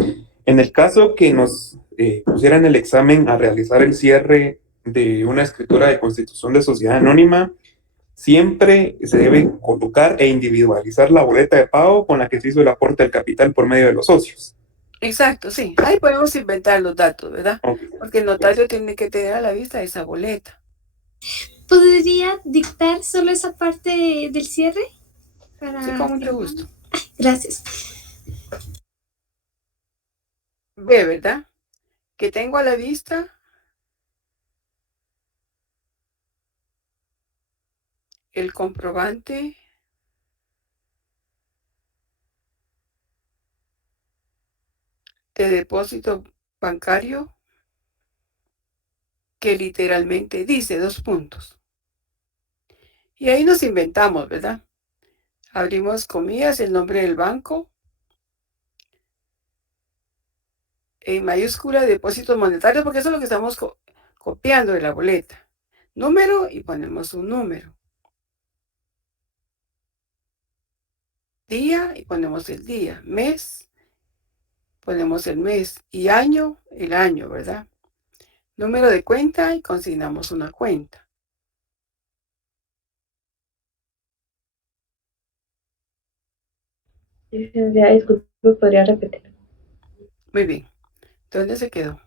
en el caso que nos pusieran el examen a realizar el cierre de una escritura de constitución de sociedad anónima, siempre se debe colocar e individualizar la boleta de pago con la que se hizo el aporte del capital por medio de los socios. Exacto, sí. Ahí podemos inventar los datos, ¿verdad? Okay. Porque el notario tiene que tener a la vista esa boleta. ¿Podría dictar solo esa parte del cierre? Sí, con mucho gusto. Gracias. Ve, ¿verdad? Que tengo a la vista el comprobante de depósito bancario que literalmente dice 2 puntos. Y ahí nos inventamos, ¿verdad? Abrimos comillas, el nombre del banco, en mayúscula, depósitos monetarios, porque eso es lo que estamos copiando de la boleta. Número y ponemos un número. Día y ponemos el día. Mes, ponemos el mes. Y año, el año, ¿verdad? Número de cuenta y consignamos una cuenta. Ya, disculpe, ¿podría repetir? Muy bien. ¿Dónde se quedó?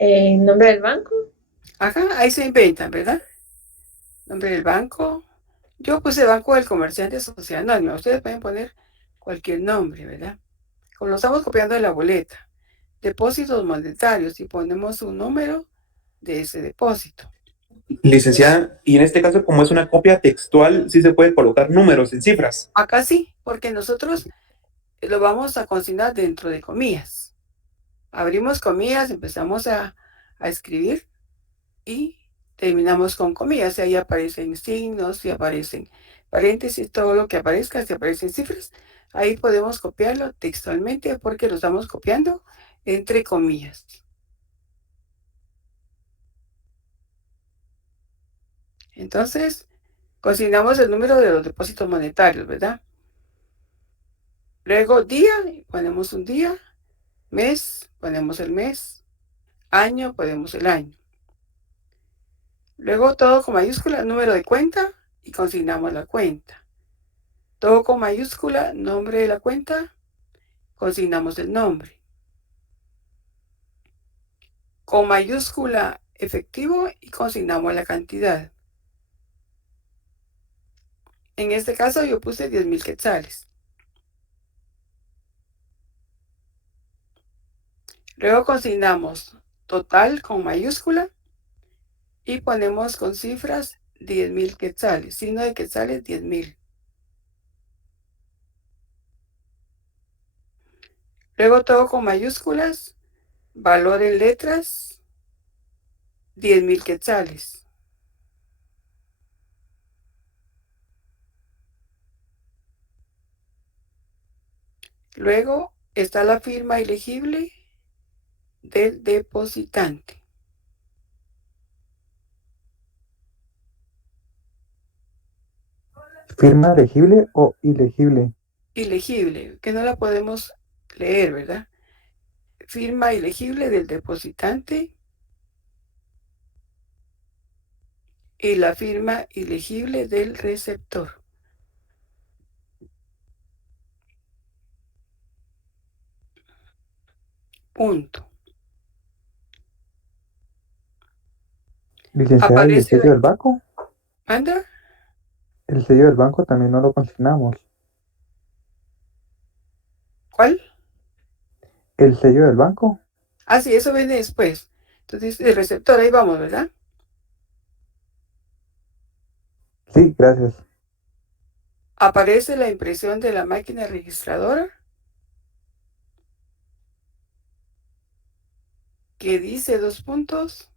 ¿Nombre del banco? Ajá, ahí se inventan, ¿verdad? Nombre del banco. Yo puse Banco del Comerciante Sociedad Anónima. Ustedes pueden poner cualquier nombre, ¿verdad? Como lo estamos copiando de la boleta. Depósitos monetarios y ponemos un número de ese depósito. Licenciada, y en este caso, como es una copia textual, sí se puede colocar números en cifras. Acá sí, porque nosotros lo vamos a consignar dentro de comillas. Abrimos comillas, empezamos a escribir y terminamos con comillas. Y ahí aparecen signos y aparecen paréntesis, todo lo que aparezca, si aparecen cifras. Ahí podemos copiarlo textualmente porque lo estamos copiando entre comillas. Entonces, consignamos el número de los depósitos monetarios, ¿verdad? Luego día, ponemos un día. Mes, ponemos el mes. Año, ponemos el año. Luego todo con mayúscula, número de cuenta y consignamos la cuenta. Todo con mayúscula, nombre de la cuenta, consignamos el nombre. Con mayúscula, efectivo y consignamos la cantidad. En este caso yo puse 10,000 quetzales. Luego consignamos total con mayúscula y ponemos con cifras 10,000 quetzales. Signo de quetzales, 10,000. Luego todo con mayúsculas, valor en letras, 10,000 quetzales. Luego está la firma ilegible del depositante. ¿Firma legible o ilegible? Ilegible, que no la podemos leer, ¿verdad? Firma ilegible del depositante y la firma ilegible del receptor. Punto. Licenciada, ¿y el sello del banco? ¿Anda? El sello del banco también no lo consignamos. ¿Cuál? El sello del banco. Ah, sí, eso viene después. Entonces, el receptor, ahí vamos, ¿verdad? Sí, gracias. Aparece la impresión de la máquina registradora que dice 2 puntos.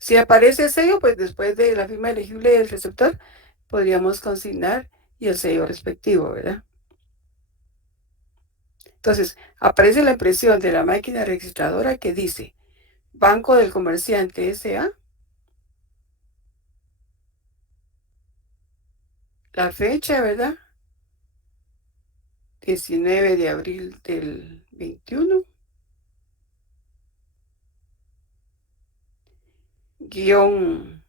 Si aparece el sello, pues después de la firma elegible del receptor, podríamos consignar y el sello respectivo, ¿verdad? Entonces, aparece la impresión de la máquina registradora que dice Banco del Comerciante S.A. La fecha, ¿verdad? 19 de abril del 21. Guión.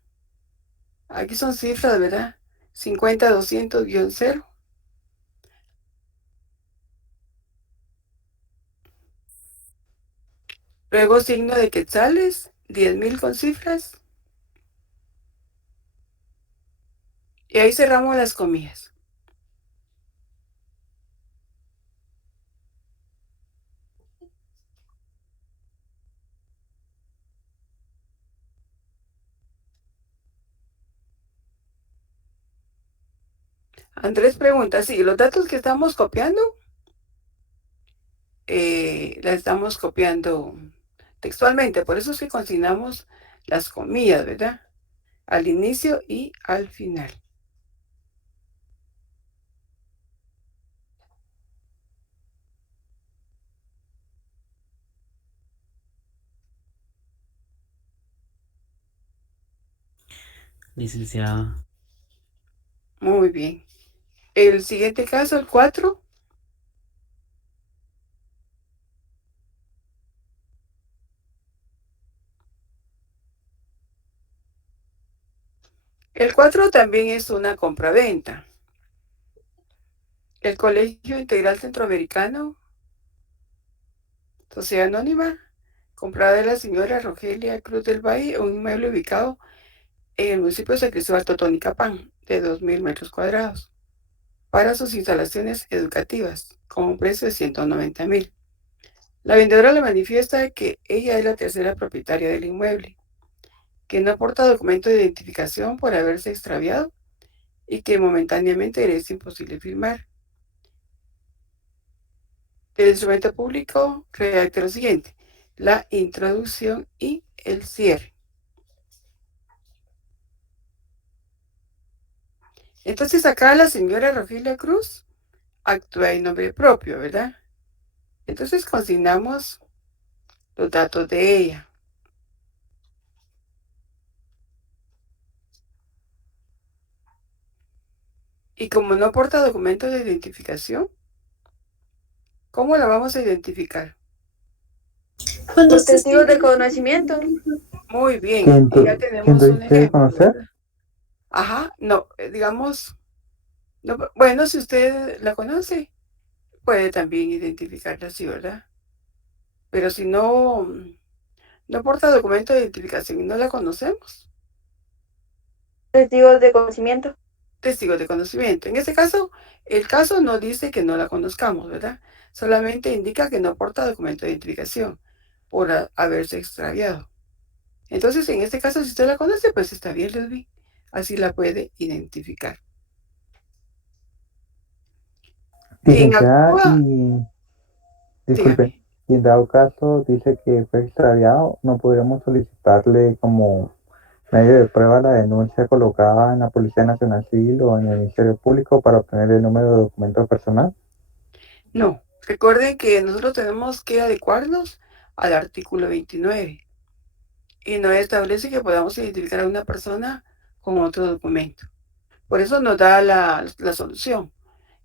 Aquí son cifras, ¿verdad? 50-200-0. Luego signo de quetzales, 10,000 con cifras. Y ahí cerramos las comillas. Andrés pregunta, sí, los datos que estamos copiando, la estamos copiando textualmente, por eso es que consignamos las comillas, ¿verdad? Al inicio y al final. Licenciada. Muy bien. El siguiente caso, el 4. El 4 también es una compraventa. El Colegio Integral Centroamericano, Sociedad Anónima, comprada de la señora Rogelia Cruz del Valle, un inmueble ubicado en el municipio de San Cristóbal Totonicapán, de 2,000 metros cuadrados, para sus instalaciones educativas, con un precio de 190,000. La vendedora le manifiesta que ella es la tercera propietaria del inmueble, que no aporta documento de identificación por haberse extraviado y que momentáneamente le es imposible firmar. El instrumento público redacta lo siguiente: la introducción y el cierre. Entonces acá la señora Rogelia Cruz actúa en nombre propio, ¿verdad? Entonces consignamos los datos de ella. Y como no aporta documento de identificación, ¿cómo la vamos a identificar? Los testigos de conocimiento. Muy bien, ¿Quién ya tenemos un debe ejemplo, conocer? ¿verdad? Ajá, no, digamos, no, bueno, si usted la conoce, puede también identificarla así, ¿verdad? Pero si no aporta documento de identificación y no la conocemos, Testigos de conocimiento. testigos de conocimiento. En este caso, el caso no dice que no la conozcamos, ¿verdad? Solamente indica que no aporta documento de identificación por haberse extraviado. Entonces, en este caso, si usted la conoce, pues está bien, Leslie. Así la puede identificar. Quien Licenciada, actúa, y disculpe, dígame. y en dado caso dice que fue extraviado, ¿no podríamos solicitarle como medio de prueba la denuncia colocada en la Policía Nacional Civil o en el Ministerio Público para obtener el número de documento personal? No, recuerden que nosotros tenemos que adecuarnos al artículo 29 y no establece que podamos identificar a una persona con otro documento. Por eso nos da la solución,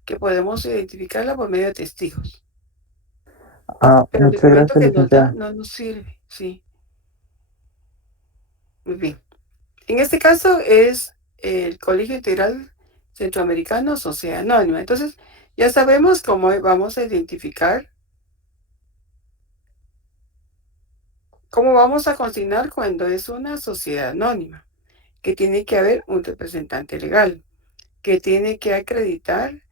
que podemos identificarla por medio de testigos. Pero el Muchas documento gracias, que nos da licenciada. no nos sirve, sí. Muy bien. En este caso es el Colegio Integral Centroamericano, Sociedad Anónima. Entonces, ya sabemos cómo vamos a identificar, cómo vamos a consignar cuando es una sociedad anónima, que tiene que haber un representante legal, que tiene que acreditar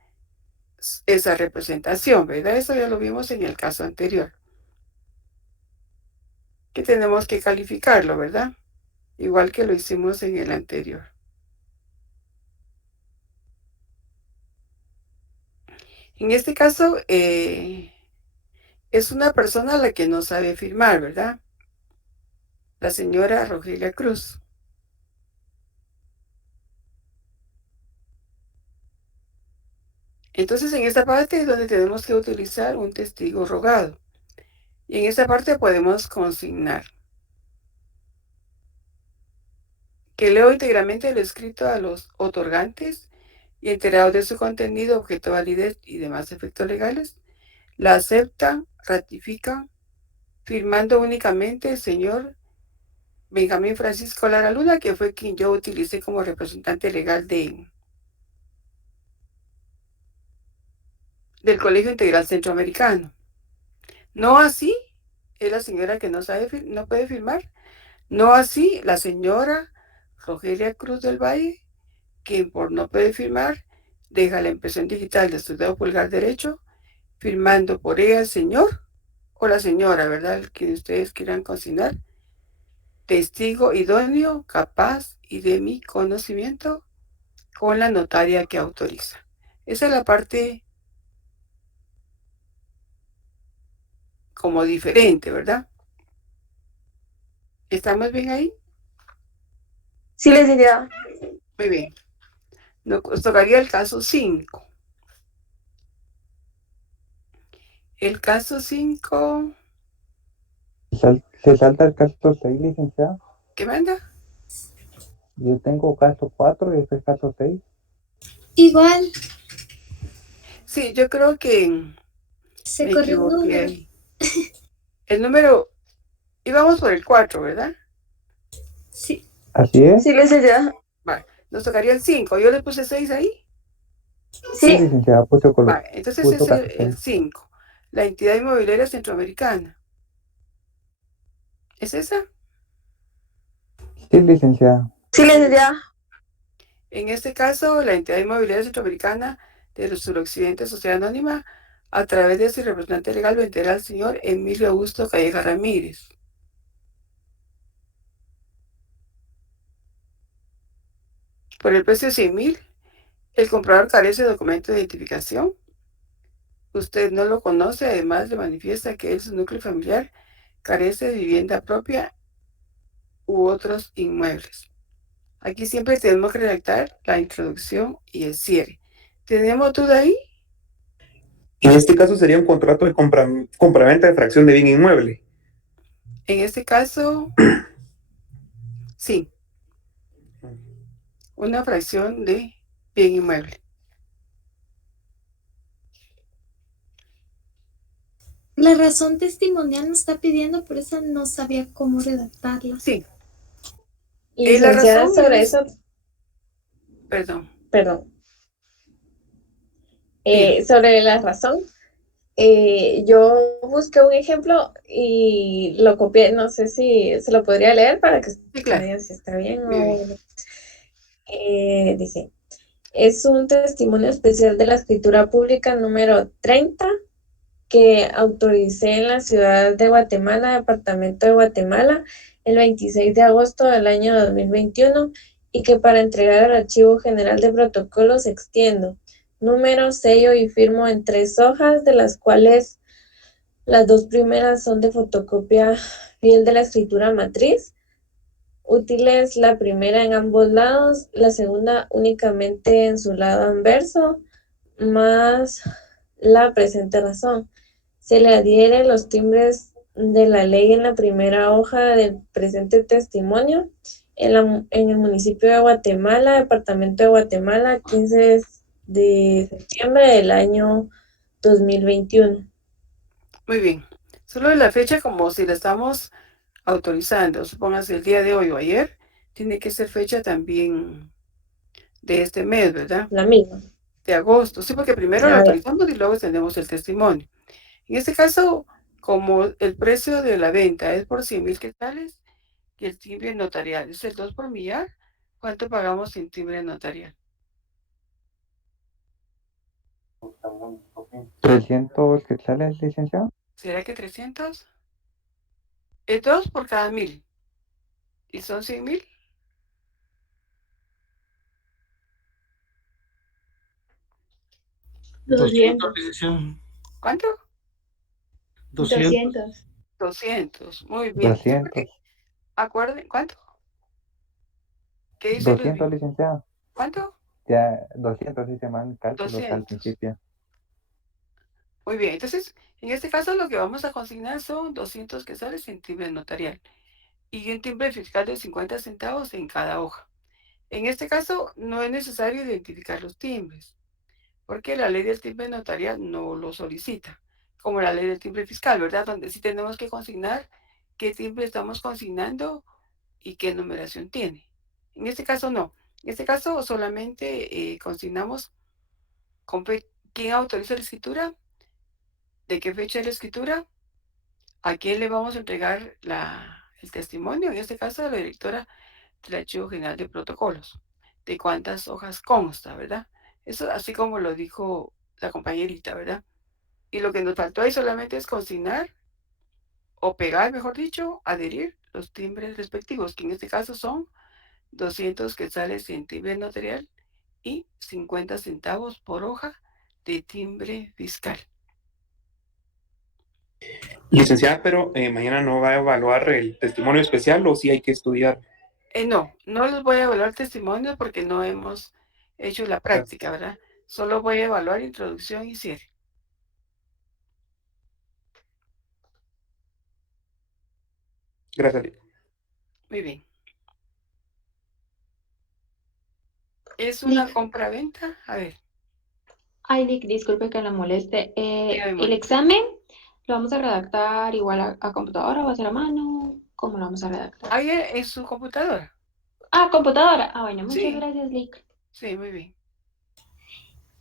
esa representación, ¿verdad? Eso ya lo vimos en el caso anterior, que tenemos que calificarlo, ¿verdad? Igual que lo hicimos en el anterior. En este caso, es una persona a la que no sabe firmar, ¿verdad? La señora Rogelia Cruz. Entonces, en esta parte es donde tenemos que utilizar un testigo rogado. Y en esta parte podemos consignar que leo íntegramente lo escrito a los otorgantes y enterados de su contenido, objeto, validez y demás efectos legales, la aceptan, ratifican, firmando únicamente el señor Benjamín Francisco Lara Luna, que fue quien yo utilicé como representante legal del Colegio Integral Centroamericano. No así es la señora que no sabe, no puede firmar. No así la señora Rogelia Cruz del Valle, quien por no poder firmar, deja la impresión digital de su dedo pulgar derecho, firmando por ella el señor o la señora, ¿verdad? El que ustedes quieran consignar. Testigo idóneo, capaz y de mi conocimiento, con la notaria que autoriza. Esa es la parte como diferente, ¿verdad? ¿Estamos bien ahí? Sí, licenciada. Muy bien. Nos tocaría el caso 5. El caso 5, Se salta el caso 6, licenciada. ¿qué manda? Yo tengo caso 4 y este es caso 6. Igual, Sí, yo creo que se me corrió un equivoqué número. ahí. El número, íbamos por el 4, ¿verdad? Sí. ¿Así es? Sí, licenciada. Vale, nos tocaría el 5. ¿Yo le puse 6 ahí? Sí, licenciada, Vale, entonces puso es caso el 6. 5. La entidad inmobiliaria centroamericana. ¿Es esa? Sí, licenciada. Sí, licenciada. En este caso, la entidad inmobiliaria centroamericana del suroccidente Sociedad Anónima, a través de su representante legal, venderá al señor Emilio Augusto Calleja Ramírez. Por el precio de 100,000, el comprador carece de documento de identificación. Usted no lo conoce, además le manifiesta que él, su núcleo familiar, carece de vivienda propia u otros inmuebles. Aquí siempre tenemos que redactar la introducción y el cierre. ¿Tenemos duda ahí? En este caso sería un contrato de compraventa de fracción de bien inmueble. En este caso, sí. Una fracción de bien inmueble. La razón testimonial nos está pidiendo, por eso no sabía cómo redactarla. Sí. Y La licenciada, razón sobre es... eso, Perdón. sobre la razón, yo busqué un ejemplo y lo copié, no sé si se lo podría leer para que me digan si está bien o... dice, es un testimonio especial de la escritura pública número 30 que autoricé en la ciudad de Guatemala, departamento de Guatemala, el 26 de agosto del año 2021 y que para entregar al Archivo General de Protocolos extiendo número, sello y firmo en 3 hojas, de las cuales las 2 primeras son de fotocopia fiel de la escritura matriz, útiles la primera en ambos lados, la segunda únicamente en su lado anverso, más la presente razón. Se le adhieren los timbres de la ley en la primera hoja del presente testimonio en el municipio de Guatemala, departamento de Guatemala, 15 de septiembre del año 2021. Muy bien. Solo de la fecha, como si la estamos autorizando, supóngase el día de hoy o ayer, tiene que ser fecha también de este mes, ¿verdad? La misma. De agosto. Sí, porque primero lo autorizamos y luego tenemos el testimonio. En este caso, como el precio de la venta es por 100,000 quetzales y el timbre notarial es el 2 por millar, ¿cuánto pagamos en timbre notarial? 300 quetzales, licenciado. ¿Será que 300? Es 2 por cada 1,000. ¿Y son 100,000? ¿Cuánto? 200. 200. Muy bien. 200. Acuerden, ¿cuánto? ¿Qué dice 200, licenciado. ¿Cuánto? Ya, 200 hice mal cálculos 200. al principio. Muy bien, entonces, en este caso lo que vamos a consignar son 200 quetzales en timbre notarial y un timbre fiscal de 50 centavos en cada hoja. En este caso, no es necesario identificar los timbres, porque la ley del timbre notarial no lo solicita, como la ley del timbre fiscal, ¿verdad? Donde sí tenemos que consignar qué timbre estamos consignando y qué numeración tiene. En este caso, no. En este caso, solamente consignamos quién autoriza la escritura, de qué fecha es la escritura, ¿A quién le vamos a entregar el testimonio? En este caso, a la directora del Archivo General de Protocolos. De cuántas hojas consta, ¿verdad? Eso así como lo dijo la compañerita, ¿verdad? Y lo que nos faltó ahí solamente es consignar o pegar, mejor dicho, adherir los timbres respectivos, que en este caso son 200 quetzales en timbre notarial y 50 centavos por hoja de timbre fiscal. Licenciada, pero mañana no va a evaluar el testimonio especial o sí hay que estudiar. No les voy a evaluar testimonios porque no hemos hecho la práctica, ¿verdad? Solo voy a evaluar introducción y cierre. Gracias. Muy bien. ¿Es una compra-venta? A ver. Ay, Lick, disculpe que la moleste. Dígame, El Mónica. examen lo vamos a redactar igual a computadora o a hacer a mano. ¿Cómo lo vamos a redactar? Ahí en su computadora. Ah, computadora. Ah, bueno, muchas Sí. gracias, Lick. Sí, muy bien.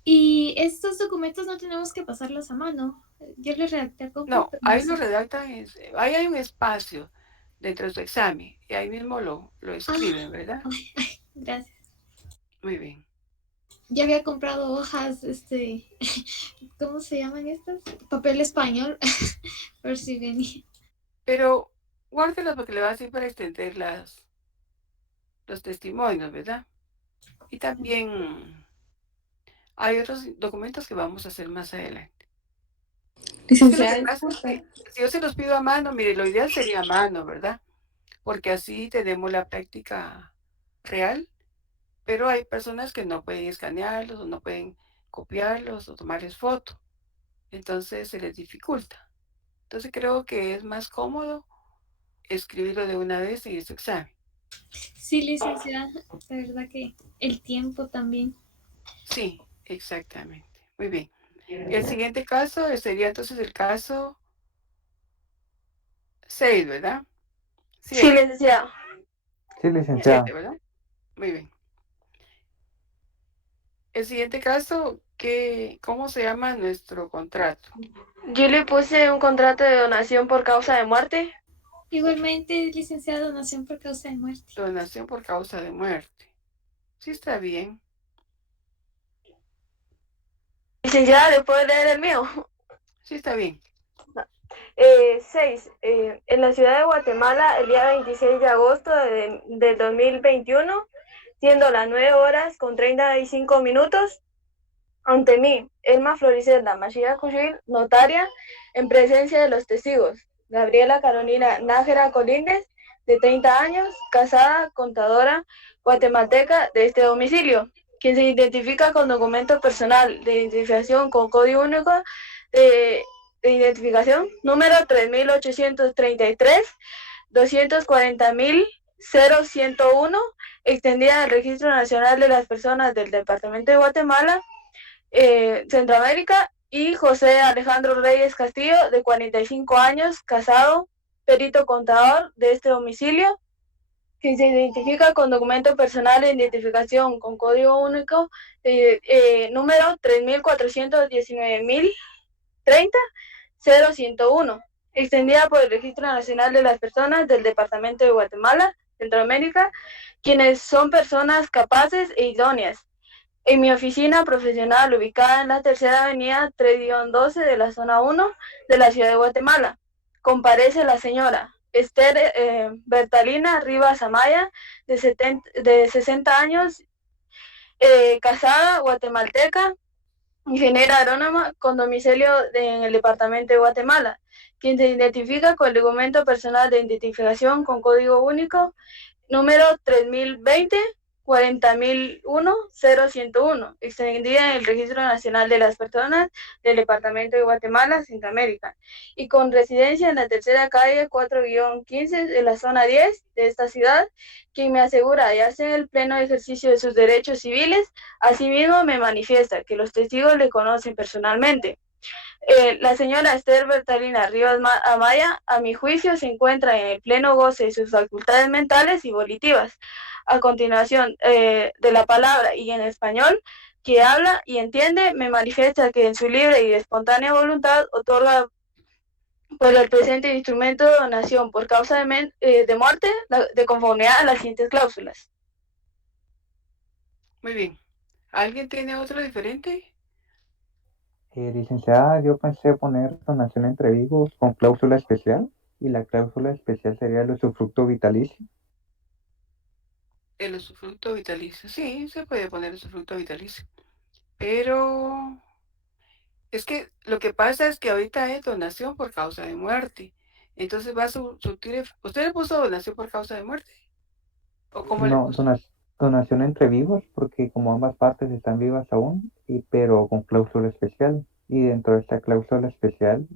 Y estos documentos no tenemos que pasarlos a mano. Yo los redacté a compu, No, pero ahí sé. lo redactan, ahí hay un espacio dentro de su examen y ahí mismo lo escriben, ¿verdad? Gracias. Muy bien. Ya había comprado hojas, ¿cómo se llaman estas? Papel español, por si venía. Pero guárdelos porque le va a servir para extender los testimonios, ¿verdad? Y también hay otros documentos que vamos a hacer más adelante. Licenciada, Lo que pasa es que si yo se los pido a mano, mire, lo ideal sería a mano, ¿verdad? Porque así tenemos la práctica real, pero hay personas que no pueden escanearlos o no pueden copiarlos o tomarles foto. Entonces se les dificulta. Entonces creo que es más cómodo escribirlo de una vez en este examen. Sí, licenciada, la verdad que el tiempo también. Sí, exactamente. Muy bien. El siguiente caso sería entonces el caso 6, ¿verdad? Sí, licenciado. Sí, licenciada. 7, ¿verdad? Muy bien. El siguiente caso, ¿cómo se llama nuestro contrato? Yo le puse un contrato de donación por causa de muerte. Igualmente, licenciada, donación por causa de muerte. Donación por causa de muerte. Sí, está bien. Licenciada, ¿le puedo leer el mío? Sí, está bien. 6. En la ciudad de Guatemala, el día 26 de agosto del 2021, siendo las 9 horas con 35 minutos, ante mí, Elma Floricenda Machida Cushil, notaria, en presencia de los testigos, Gabriela Carolina Nájera Colines, de 30 años, casada, contadora, guatemalteca de este domicilio, quien se identifica con documento personal de identificación con código único de identificación número 3833 240.0101, extendida del Registro Nacional de las Personas del Departamento de Guatemala, Centroamérica, y José Alejandro Reyes Castillo, de 45 años, casado, perito contador de este domicilio, quien se identifica con documento personal de identificación con código único número 3419001, extendida por el Registro Nacional de las Personas del Departamento de Guatemala, Centroamérica, quienes son personas capaces e idóneas. En mi oficina profesional ubicada en la Tercera Avenida 3-12 de la zona 1 de la ciudad de Guatemala, comparece la señora Esther Bertalina Rivas Amaya, de 60 años, casada, guatemalteca, ingeniera agrónoma con domicilio en el departamento de Guatemala, quien se identifica con el documento personal de identificación con código único número 3020-40.001-0101, extendida en el Registro Nacional de las Personas del Departamento de Guatemala, Centroamérica, y con residencia en la tercera calle 4-15 de la zona 10 de esta ciudad, quien me asegura hallarse en el pleno ejercicio de sus derechos civiles. Asimismo, me manifiesta que los testigos le conocen personalmente. La señora Esther Bertalina Rivas Amaya, a mi juicio, se encuentra en el pleno goce de sus facultades mentales y volitivas. A continuación de la palabra y en español, que habla y entiende, me manifiesta que en su libre y espontánea voluntad otorga por el presente instrumento de donación por causa de muerte de conformidad a las siguientes cláusulas. Muy bien. ¿Alguien tiene otro diferente? Licenciada, yo pensé poner donación entre vivos con cláusula especial y la cláusula especial sería el usufructo vitalicio. El usufructo vitalicio. Sí, se puede poner usufructo vitalicio. Pero es que lo que pasa es que ahorita es donación por causa de muerte. Entonces va a surtir. ¿Usted le puso donación por causa de muerte? ¿O cómo le No, puso? donación entre vivos, porque como ambas partes están vivas aún, pero con cláusula especial. Y dentro de esta cláusula especial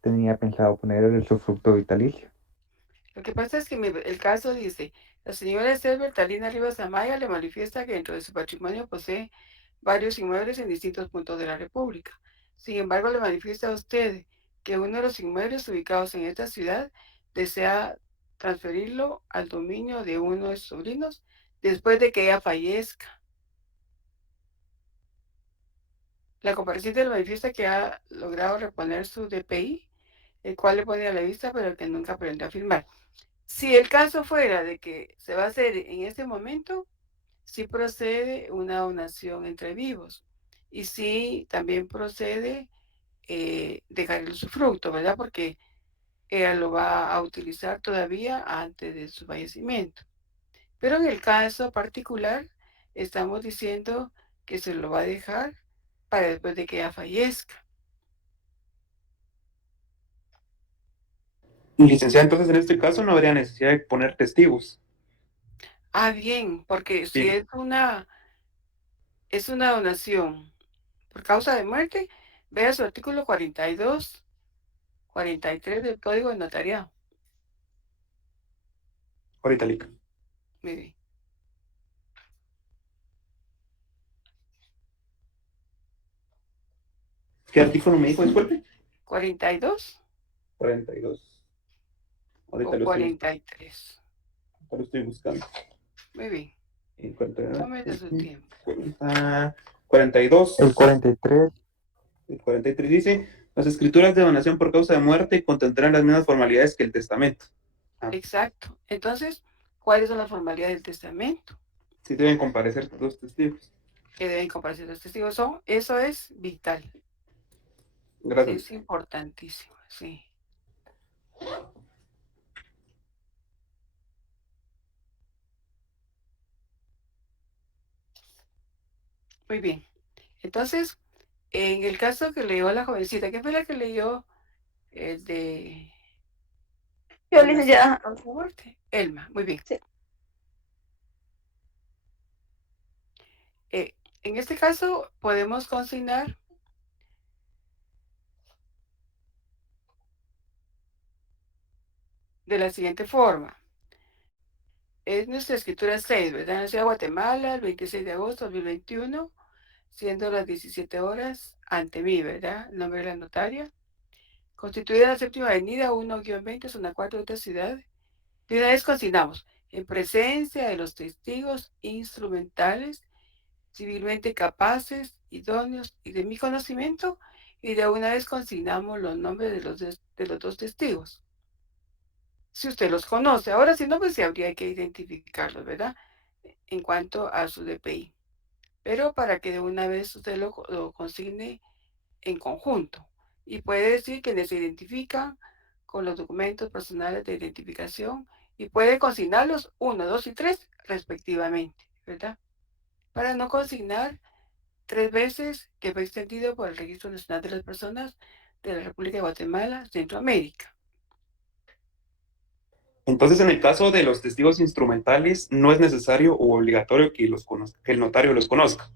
tenía pensado poner el usufructo vitalicio. Lo que pasa es que el caso dice, la señora Esther Bertalina Rivas Amaya le manifiesta que dentro de su patrimonio posee varios inmuebles en distintos puntos de la República. Sin embargo, le manifiesta a usted que uno de los inmuebles ubicados en esta ciudad desea transferirlo al dominio de uno de sus sobrinos después de que ella fallezca. La compareciente le manifiesta que ha logrado reponer su DPI, el cual le pone a la vista, pero que nunca aprendió a firmar. Si el caso fuera de que se va a hacer en este momento, sí procede una donación entre vivos y sí también procede dejar el usufructo, ¿verdad? Porque ella lo va a utilizar todavía antes de su fallecimiento. Pero en el caso particular, estamos diciendo que se lo va a dejar para después de que ella fallezca. Licenciada, entonces en este caso no habría necesidad de poner testigos. Ah, bien, porque si Sí. es una donación por causa de muerte, vea su artículo 42, 43 del Código de Notariado. Ahorita, Lica. Mire, ¿Qué artículo me dijo, disculpe? 42 42. Ahorita o lo estoy buscando. 43. Ahorita lo estoy buscando. Muy bien, En 40, tómese su tiempo. 42. El 43. El 43 dice, las escrituras de donación por causa de muerte contendrán las mismas formalidades que el testamento. Exacto. Entonces, ¿cuáles son las formalidades del testamento? Sí deben comparecer dos testigos. Que deben comparecer los testigos. Eso es vital. Gracias. Es importantísimo, sí. Muy bien. Entonces, en el caso que leyó la jovencita, ¿qué fue la que leyó el de Yo, licenciada. muerte? Elma, muy bien. Sí. En este caso podemos consignar de la siguiente forma. Es nuestra escritura 6, ¿verdad? En la ciudad de Guatemala, el 26 de agosto de 2021, siendo las 17 horas, ante mí, ¿verdad? El nombre de la notaria. Constituida la séptima avenida 1-20, zona 4 de esta ciudad. De una vez consignamos, en presencia de los testigos instrumentales, civilmente capaces, idóneos y de mi conocimiento, y de una vez consignamos los nombres de los dos testigos. Si usted los conoce, ahora si no, pues sí habría que identificarlos, ¿verdad? En cuanto a su DPI. Pero para que de una vez usted lo consigne en conjunto. Y puede decir que se identifican con los documentos personales de identificación y puede consignarlos 1, 2 y 3 respectivamente, ¿verdad? Para no consignar 3 veces que fue extendido por el Registro Nacional de las Personas de la República de Guatemala, Centroamérica. Entonces, en el caso de los testigos instrumentales, no es necesario o obligatorio que el notario los conozca.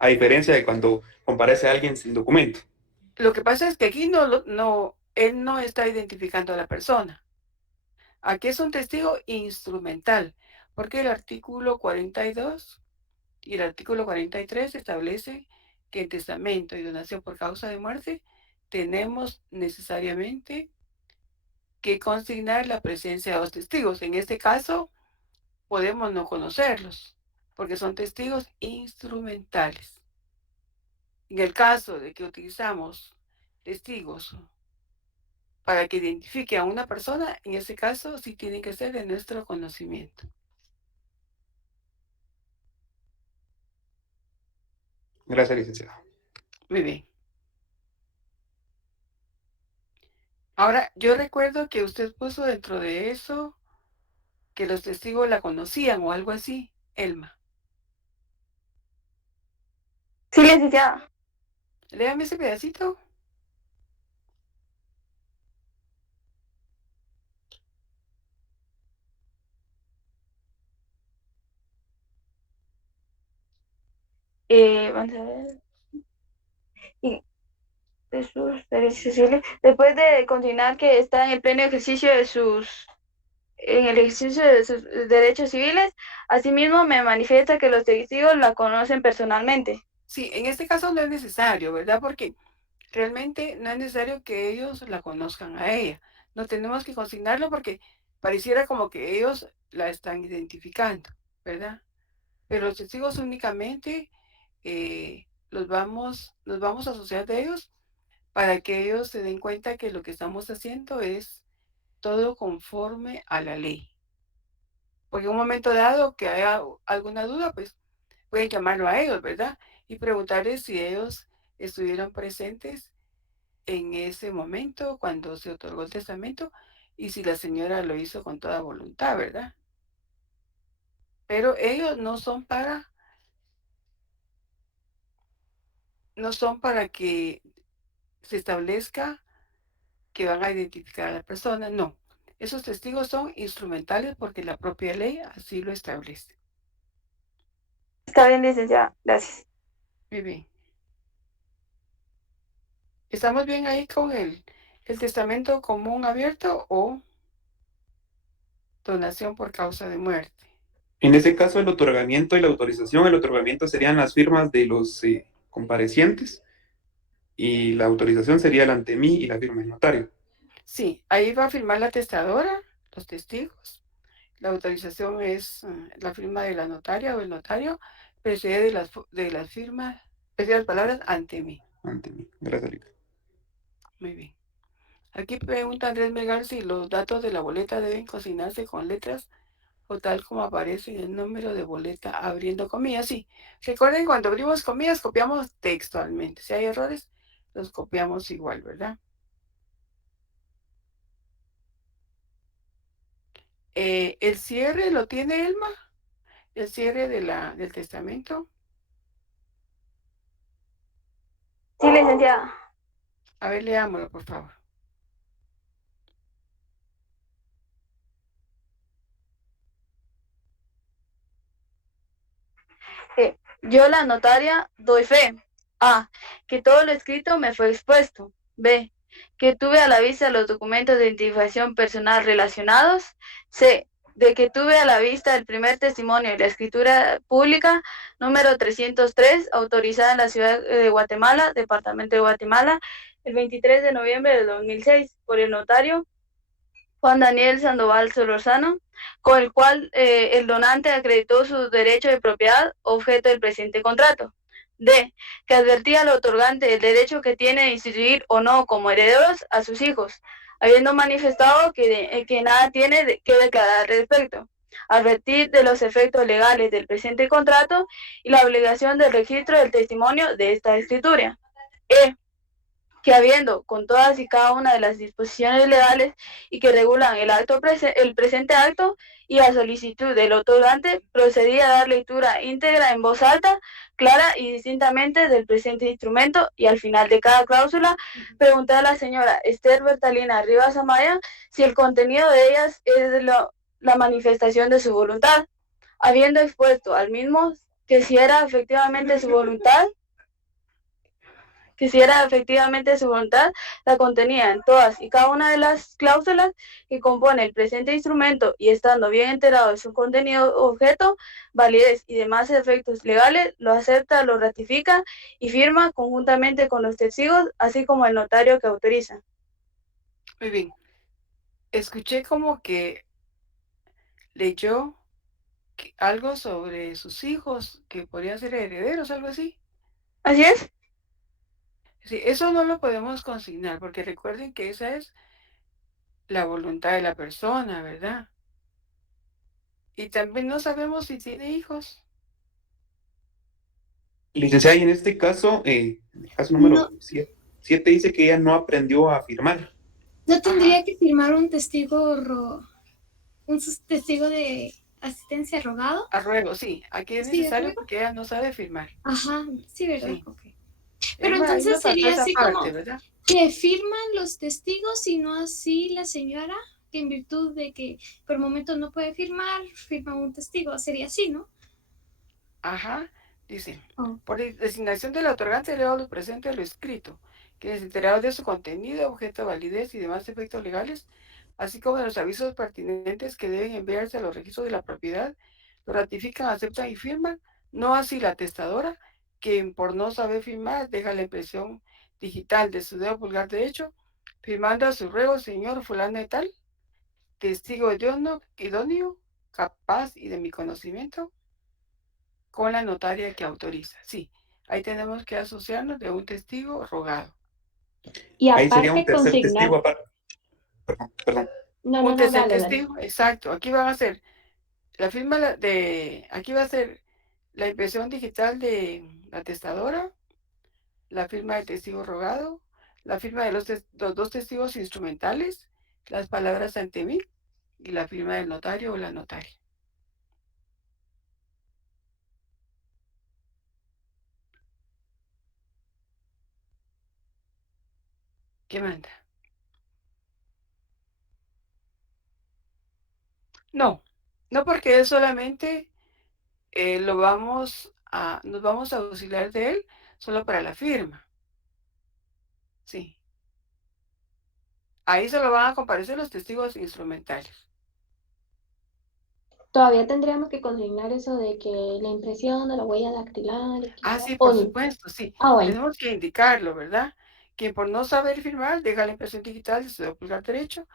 A diferencia de cuando comparece a alguien sin documento. Lo que pasa es que aquí él no está identificando a la persona. Aquí es un testigo instrumental, porque el artículo 42 y el artículo 43 establece que en testamento y donación por causa de muerte tenemos necesariamente que consignar la presencia de los testigos. En este caso, podemos no conocerlos, porque son testigos instrumentales. En el caso de que utilizamos testigos para que identifique a una persona, en ese caso sí tiene que ser de nuestro conocimiento. Gracias, licenciada. Muy bien. Ahora, yo recuerdo que usted puso dentro de eso que los testigos la conocían o algo así, Elma. Sí, licenciada. Léame ese pedacito. Vamos a ver. Y de sus derechos civiles, después de continuar que está en el pleno ejercicio de sus derechos civiles, asimismo me manifiesta que los testigos la conocen personalmente. Sí, en este caso no es necesario, ¿verdad? Porque realmente no es necesario que ellos la conozcan a ella. No tenemos que consignarlo porque pareciera como que ellos la están identificando, ¿verdad? Pero los testigos únicamente nos vamos a asociar de ellos para que ellos se den cuenta que lo que estamos haciendo es todo conforme a la ley. Porque en un momento dado que haya alguna duda, pues pueden llamarlo a ellos, ¿verdad? Y preguntarles si ellos estuvieron presentes en ese momento cuando se otorgó el testamento y si la señora lo hizo con toda voluntad, ¿verdad? Pero ellos no son para que se establezca que van a identificar a la persona, no. Esos testigos son instrumentales porque la propia ley así lo establece. Está bien, licenciada. Gracias. Muy bien. ¿Estamos bien ahí con el testamento común abierto o donación por causa de muerte? En ese caso, el otorgamiento y la autorización, el otorgamiento serían las firmas de los comparecientes y la autorización sería el ante mí y la firma del notario. Sí, ahí va a firmar la testadora, los testigos. La autorización es la firma de la notaria o el notario, precede de las firmas, precede las palabras ante mí. Ante mí. Gracias, Lica. Muy bien. Aquí pregunta Andrés Melgar si los datos de la boleta deben consignarse con letras o tal como aparece en el número de boleta abriendo comillas. Sí, recuerden cuando abrimos comillas copiamos textualmente. Si hay errores, los copiamos igual, ¿verdad? ¿El cierre lo tiene Elma? ¿El cierre del testamento? Sí, licenciada. A ver, leámoslo, por favor. Yo, la notaria, doy fe. A. Que todo lo escrito me fue expuesto. B. Que tuve a la vista los documentos de identificación personal relacionados. C. De que tuve a la vista el primer testimonio de la escritura pública número 303, autorizada en la ciudad de Guatemala, departamento de Guatemala, el 23 de noviembre de 2006, por el notario Juan Daniel Sandoval Solorzano, con el cual el donante acreditó su derecho de propiedad objeto del presente contrato. D. Que advertía al otorgante el derecho que tiene de instituir o no como herederos a sus hijos, habiendo manifestado que nada tiene que declarar al respecto. Advertir de los efectos legales del presente contrato y la obligación del registro del testimonio de esta escritura. E. Que habiendo con todas y cada una de las disposiciones legales y que regulan el presente acto y a solicitud del otorgante, procedía a dar lectura íntegra en voz alta, clara y distintamente del presente instrumento y al final de cada cláusula, pregunté a la señora Esther Bertalina Rivas Amaya si el contenido de ellas es la manifestación de su voluntad, habiendo expuesto al mismo que si era efectivamente su voluntad, la contenía en todas y cada una de las cláusulas que compone el presente instrumento y estando bien enterado de su contenido, objeto, validez y demás efectos legales, lo acepta, lo ratifica y firma conjuntamente con los testigos, así como el notario que autoriza. Muy bien. Escuché como que leyó algo sobre sus hijos que podrían ser herederos, algo así. Así es. Sí, eso no lo podemos consignar porque recuerden que esa es la voluntad de la persona, ¿verdad? Y también no sabemos si tiene hijos. Licenciada, y en este caso, el caso número 7 dice que ella no aprendió a firmar. ¿No tendría que firmar un testigo de asistencia rogado? A ruego, sí. Aquí es necesario porque ella no sabe firmar. Ajá, sí, ¿verdad? Sí. Okay. Pero entonces sería así como ¿verdad? que firman los testigos y no así la señora, que en virtud de que por el momento no puede firmar, firma un testigo. Sería así, ¿no? Ajá, dice, por designación del otorgante leo lo presente lo escrito, quienes enterados de su contenido, objeto de validez y demás efectos legales, así como de los avisos pertinentes que deben enviarse a los registros de la propiedad, lo ratifican, aceptan y firman, no así la atestadora, quien por no saber firmar deja la impresión digital de su dedo pulgar derecho, firmando a su ruego, señor fulano de tal, testigo idóneo, capaz y de mi conocimiento, con la notaria que autoriza. Sí, ahí tenemos que asociarnos de un testigo rogado. Y ahí sería un aparte tercer consignar. testigo aparte. Perdón. Un tercer testigo, exacto. Aquí van a hacer la firma aquí va a ser la impresión digital de la atestadora, la firma del testigo rogado, la firma de los dos testigos instrumentales, las palabras ante mí y la firma del notario o la notaria. ¿Qué manda? No, no porque es solamente nos vamos a auxiliar de él solo para la firma. Sí. Ahí solo van a comparecer los testigos instrumentales. Todavía tendríamos que consignar eso de que la impresión de la huella dactilar. Sí, por supuesto, sí. Bueno. Tenemos que indicarlo, ¿verdad? Quien por no saber firmar deja la impresión digital de su dedo pulgar derecho,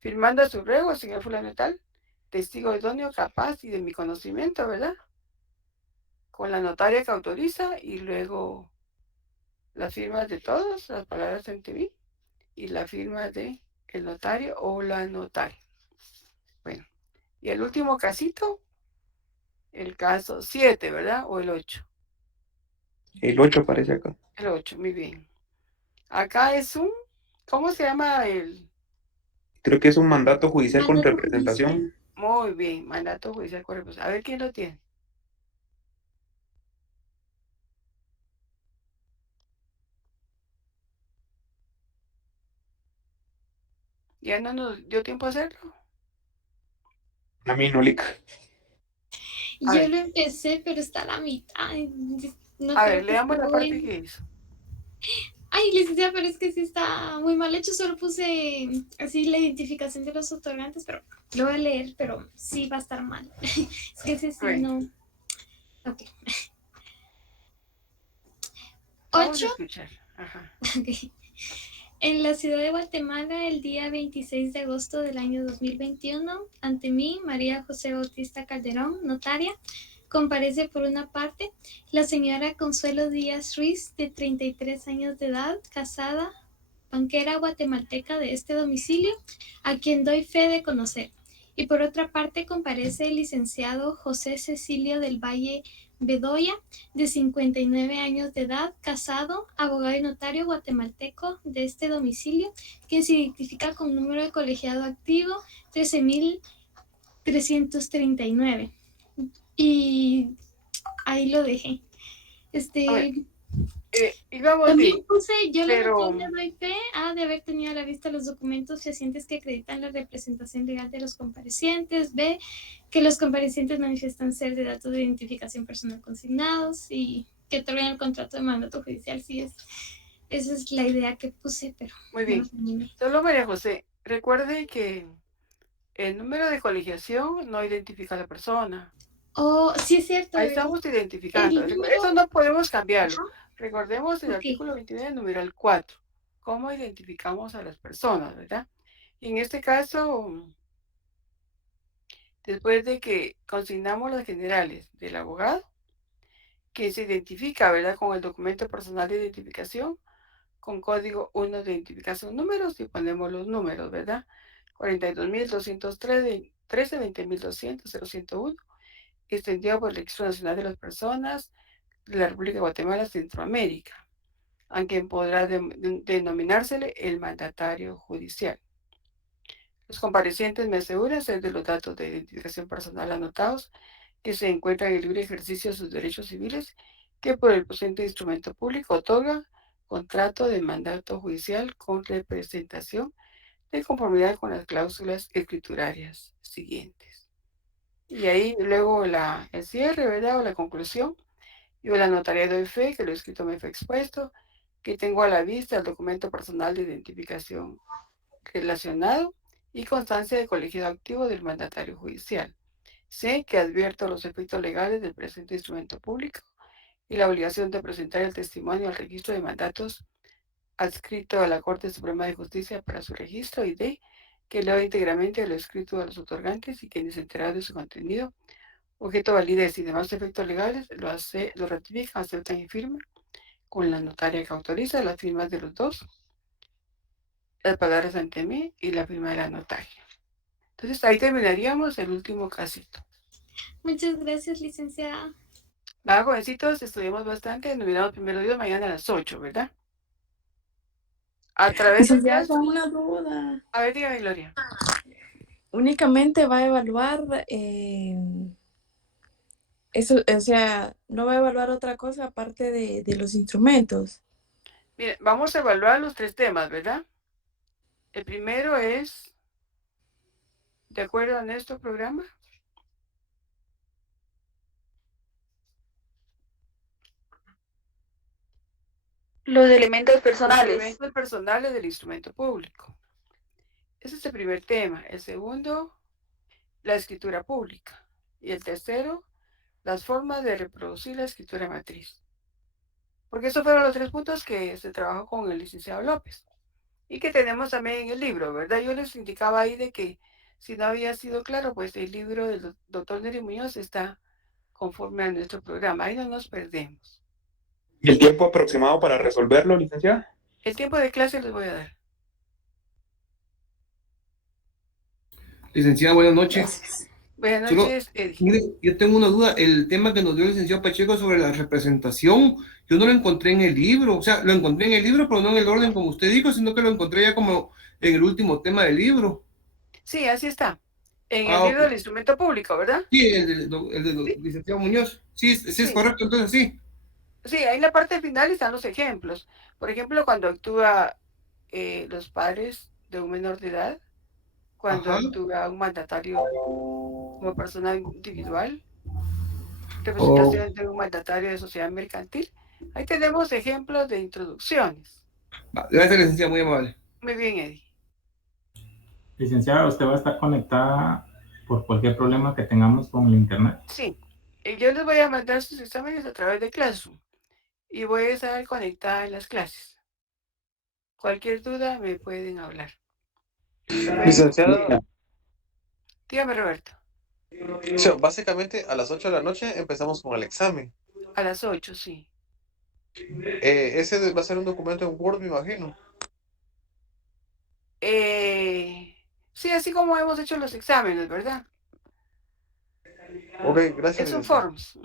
firmando a su ruego, señor fulano tal, testigo idóneo, capaz y de mi conocimiento, ¿verdad? Con la notaria que autoriza y luego las firmas de todos, las palabras ante mí y la firma de el notario o la notaria. Bueno, y el último casito, el caso 7, ¿verdad? O el 8. El 8 aparece acá. El 8, muy bien. Acá es ¿cómo se llama Creo que es un mandato judicial con representación. Muy bien, mandato judicial con representación. A ver quién lo tiene. ¿Ya no nos dio tiempo a hacerlo? A mí no, Lica. Yo lo empecé, pero está a la mitad. No a ver, leamos la parte que hizo. Ay, licenciada, pero es que sí está muy mal hecho. Solo puse así la identificación de los otorgantes, pero lo voy a leer, pero sí va a estar mal. Es que ese sí no. Ok. Vamos 8. a escuchar. Ajá. Okay. En la ciudad de Guatemala, el día 26 de agosto del año 2021, ante mí, María José Bautista Calderón, notaria, comparece por una parte la señora Consuelo Díaz Ruiz, de 33 años de edad, casada, banquera guatemalteca de este domicilio, a quien doy fe de conocer. Y por otra parte comparece el licenciado José Cecilio del Valle Bedoya, de 59 años de edad, casado, abogado y notario guatemalteco de este domicilio, quien se identifica con número de colegiado activo 13.339. Y ahí lo dejé. También puse, yo le doy fe de haber tenido a la vista los documentos fehacientes que acreditan la representación legal de los comparecientes. B, que los comparecientes manifiestan ser de datos de identificación personal consignados y que otorgan el contrato de mandato judicial. Sí, esa es la idea que puse, pero muy bien. Solo María José, recuerde que el número de colegiación no identifica a la persona. Sí, es cierto. Ahí estamos identificando. Eso no podemos cambiarlo. Recordemos el artículo 29, numeral 4. ¿Cómo identificamos a las personas, verdad? Y en este caso, después de que consignamos las generales del abogado, que se identifica, ¿verdad? Con el documento personal de identificación, con código 1 de identificación números y ponemos los números, ¿verdad? 42.213, 20.200, extendido por el Registro Nacional de las Personas de la República de Guatemala, Centroamérica, a quien podrá denominársele el mandatario judicial. Los comparecientes me aseguran ser de los datos de identificación personal anotados que se encuentran en el libre ejercicio de sus derechos civiles que por el presente instrumento público otorga contrato de mandato judicial con representación de conformidad con las cláusulas escriturarias siguientes. Y ahí luego el cierre, ¿verdad? O la conclusión. Yo la notariado de fe, que lo escrito me fue expuesto, que tengo a la vista el documento personal de identificación relacionado y constancia de colegiado activo del mandatario judicial. Sé que advierto los efectos legales del presente instrumento público y la obligación de presentar el testimonio al registro de mandatos adscrito a la Corte Suprema de Justicia para su registro y de que leo íntegramente lo escrito a los otorgantes y quienes enterados de su contenido, objeto, validez y demás efectos legales, lo ratifican, aceptan y firman con la notaria que autoriza las firmas de los dos, las palabras ante mí y la firma de la notaria. Entonces ahí terminaríamos el último casito. Muchas gracias, licenciada. Va, jovencitos, estudiamos bastante, nos miramos primero Dios mañana a las 8, ¿verdad? A través de... Licenciada, tengo una duda. A ver, dígame, Gloria. Únicamente va a evaluar eso, o sea, no va a evaluar otra cosa aparte de los instrumentos. Mire, vamos a evaluar los 3 temas, ¿verdad? El primero es, ¿de acuerdo a nuestro programa? Los elementos personales. Los elementos personales del instrumento público. Ese es el primer tema. El segundo, la escritura pública. Y el tercero, las formas de reproducir la escritura matriz. Porque esos fueron los 3 puntos que se trabajó con el licenciado López. Y que tenemos también en el libro, ¿verdad? Yo les indicaba ahí de que si no había sido claro, pues el libro del doctor Neri Muñoz está conforme a nuestro programa. Ahí no nos perdemos. ¿Y el tiempo aproximado para resolverlo, licenciada? El tiempo de clase les voy a dar. Licenciada, buenas noches. Buenas noches, Eddie. Mire, yo tengo una duda. El tema que nos dio el licenciado Pacheco sobre la representación, yo no lo encontré en el libro. O sea, lo encontré en el libro, pero no en el orden como usted dijo, sino que lo encontré ya como en el último tema del libro. Sí, así está. En el libro del instrumento público, ¿verdad? Sí, el del licenciado Muñoz. Sí, es correcto, entonces sí. Sí, ahí en la parte final están los ejemplos. Por ejemplo, cuando actúa los padres de un menor de edad, cuando actúa un mandatario como persona individual, representación de un mandatario de sociedad mercantil. Ahí tenemos ejemplos de introducciones. Gracias, licenciada, muy amable. Muy bien, Eddie. Licenciada, ¿usted va a estar conectada por cualquier problema que tengamos con el internet? Sí, yo les voy a mandar sus exámenes a través de Classroom y voy a estar conectada en las clases. Cualquier duda me pueden hablar. Licenciada. Dígame, Roberto. Básicamente a las 8 de la noche empezamos con el examen. A las 8, sí. Ese va a ser un documento en Word, me imagino. Sí, así como hemos hecho los exámenes, ¿verdad? Ok, gracias. Es un forms.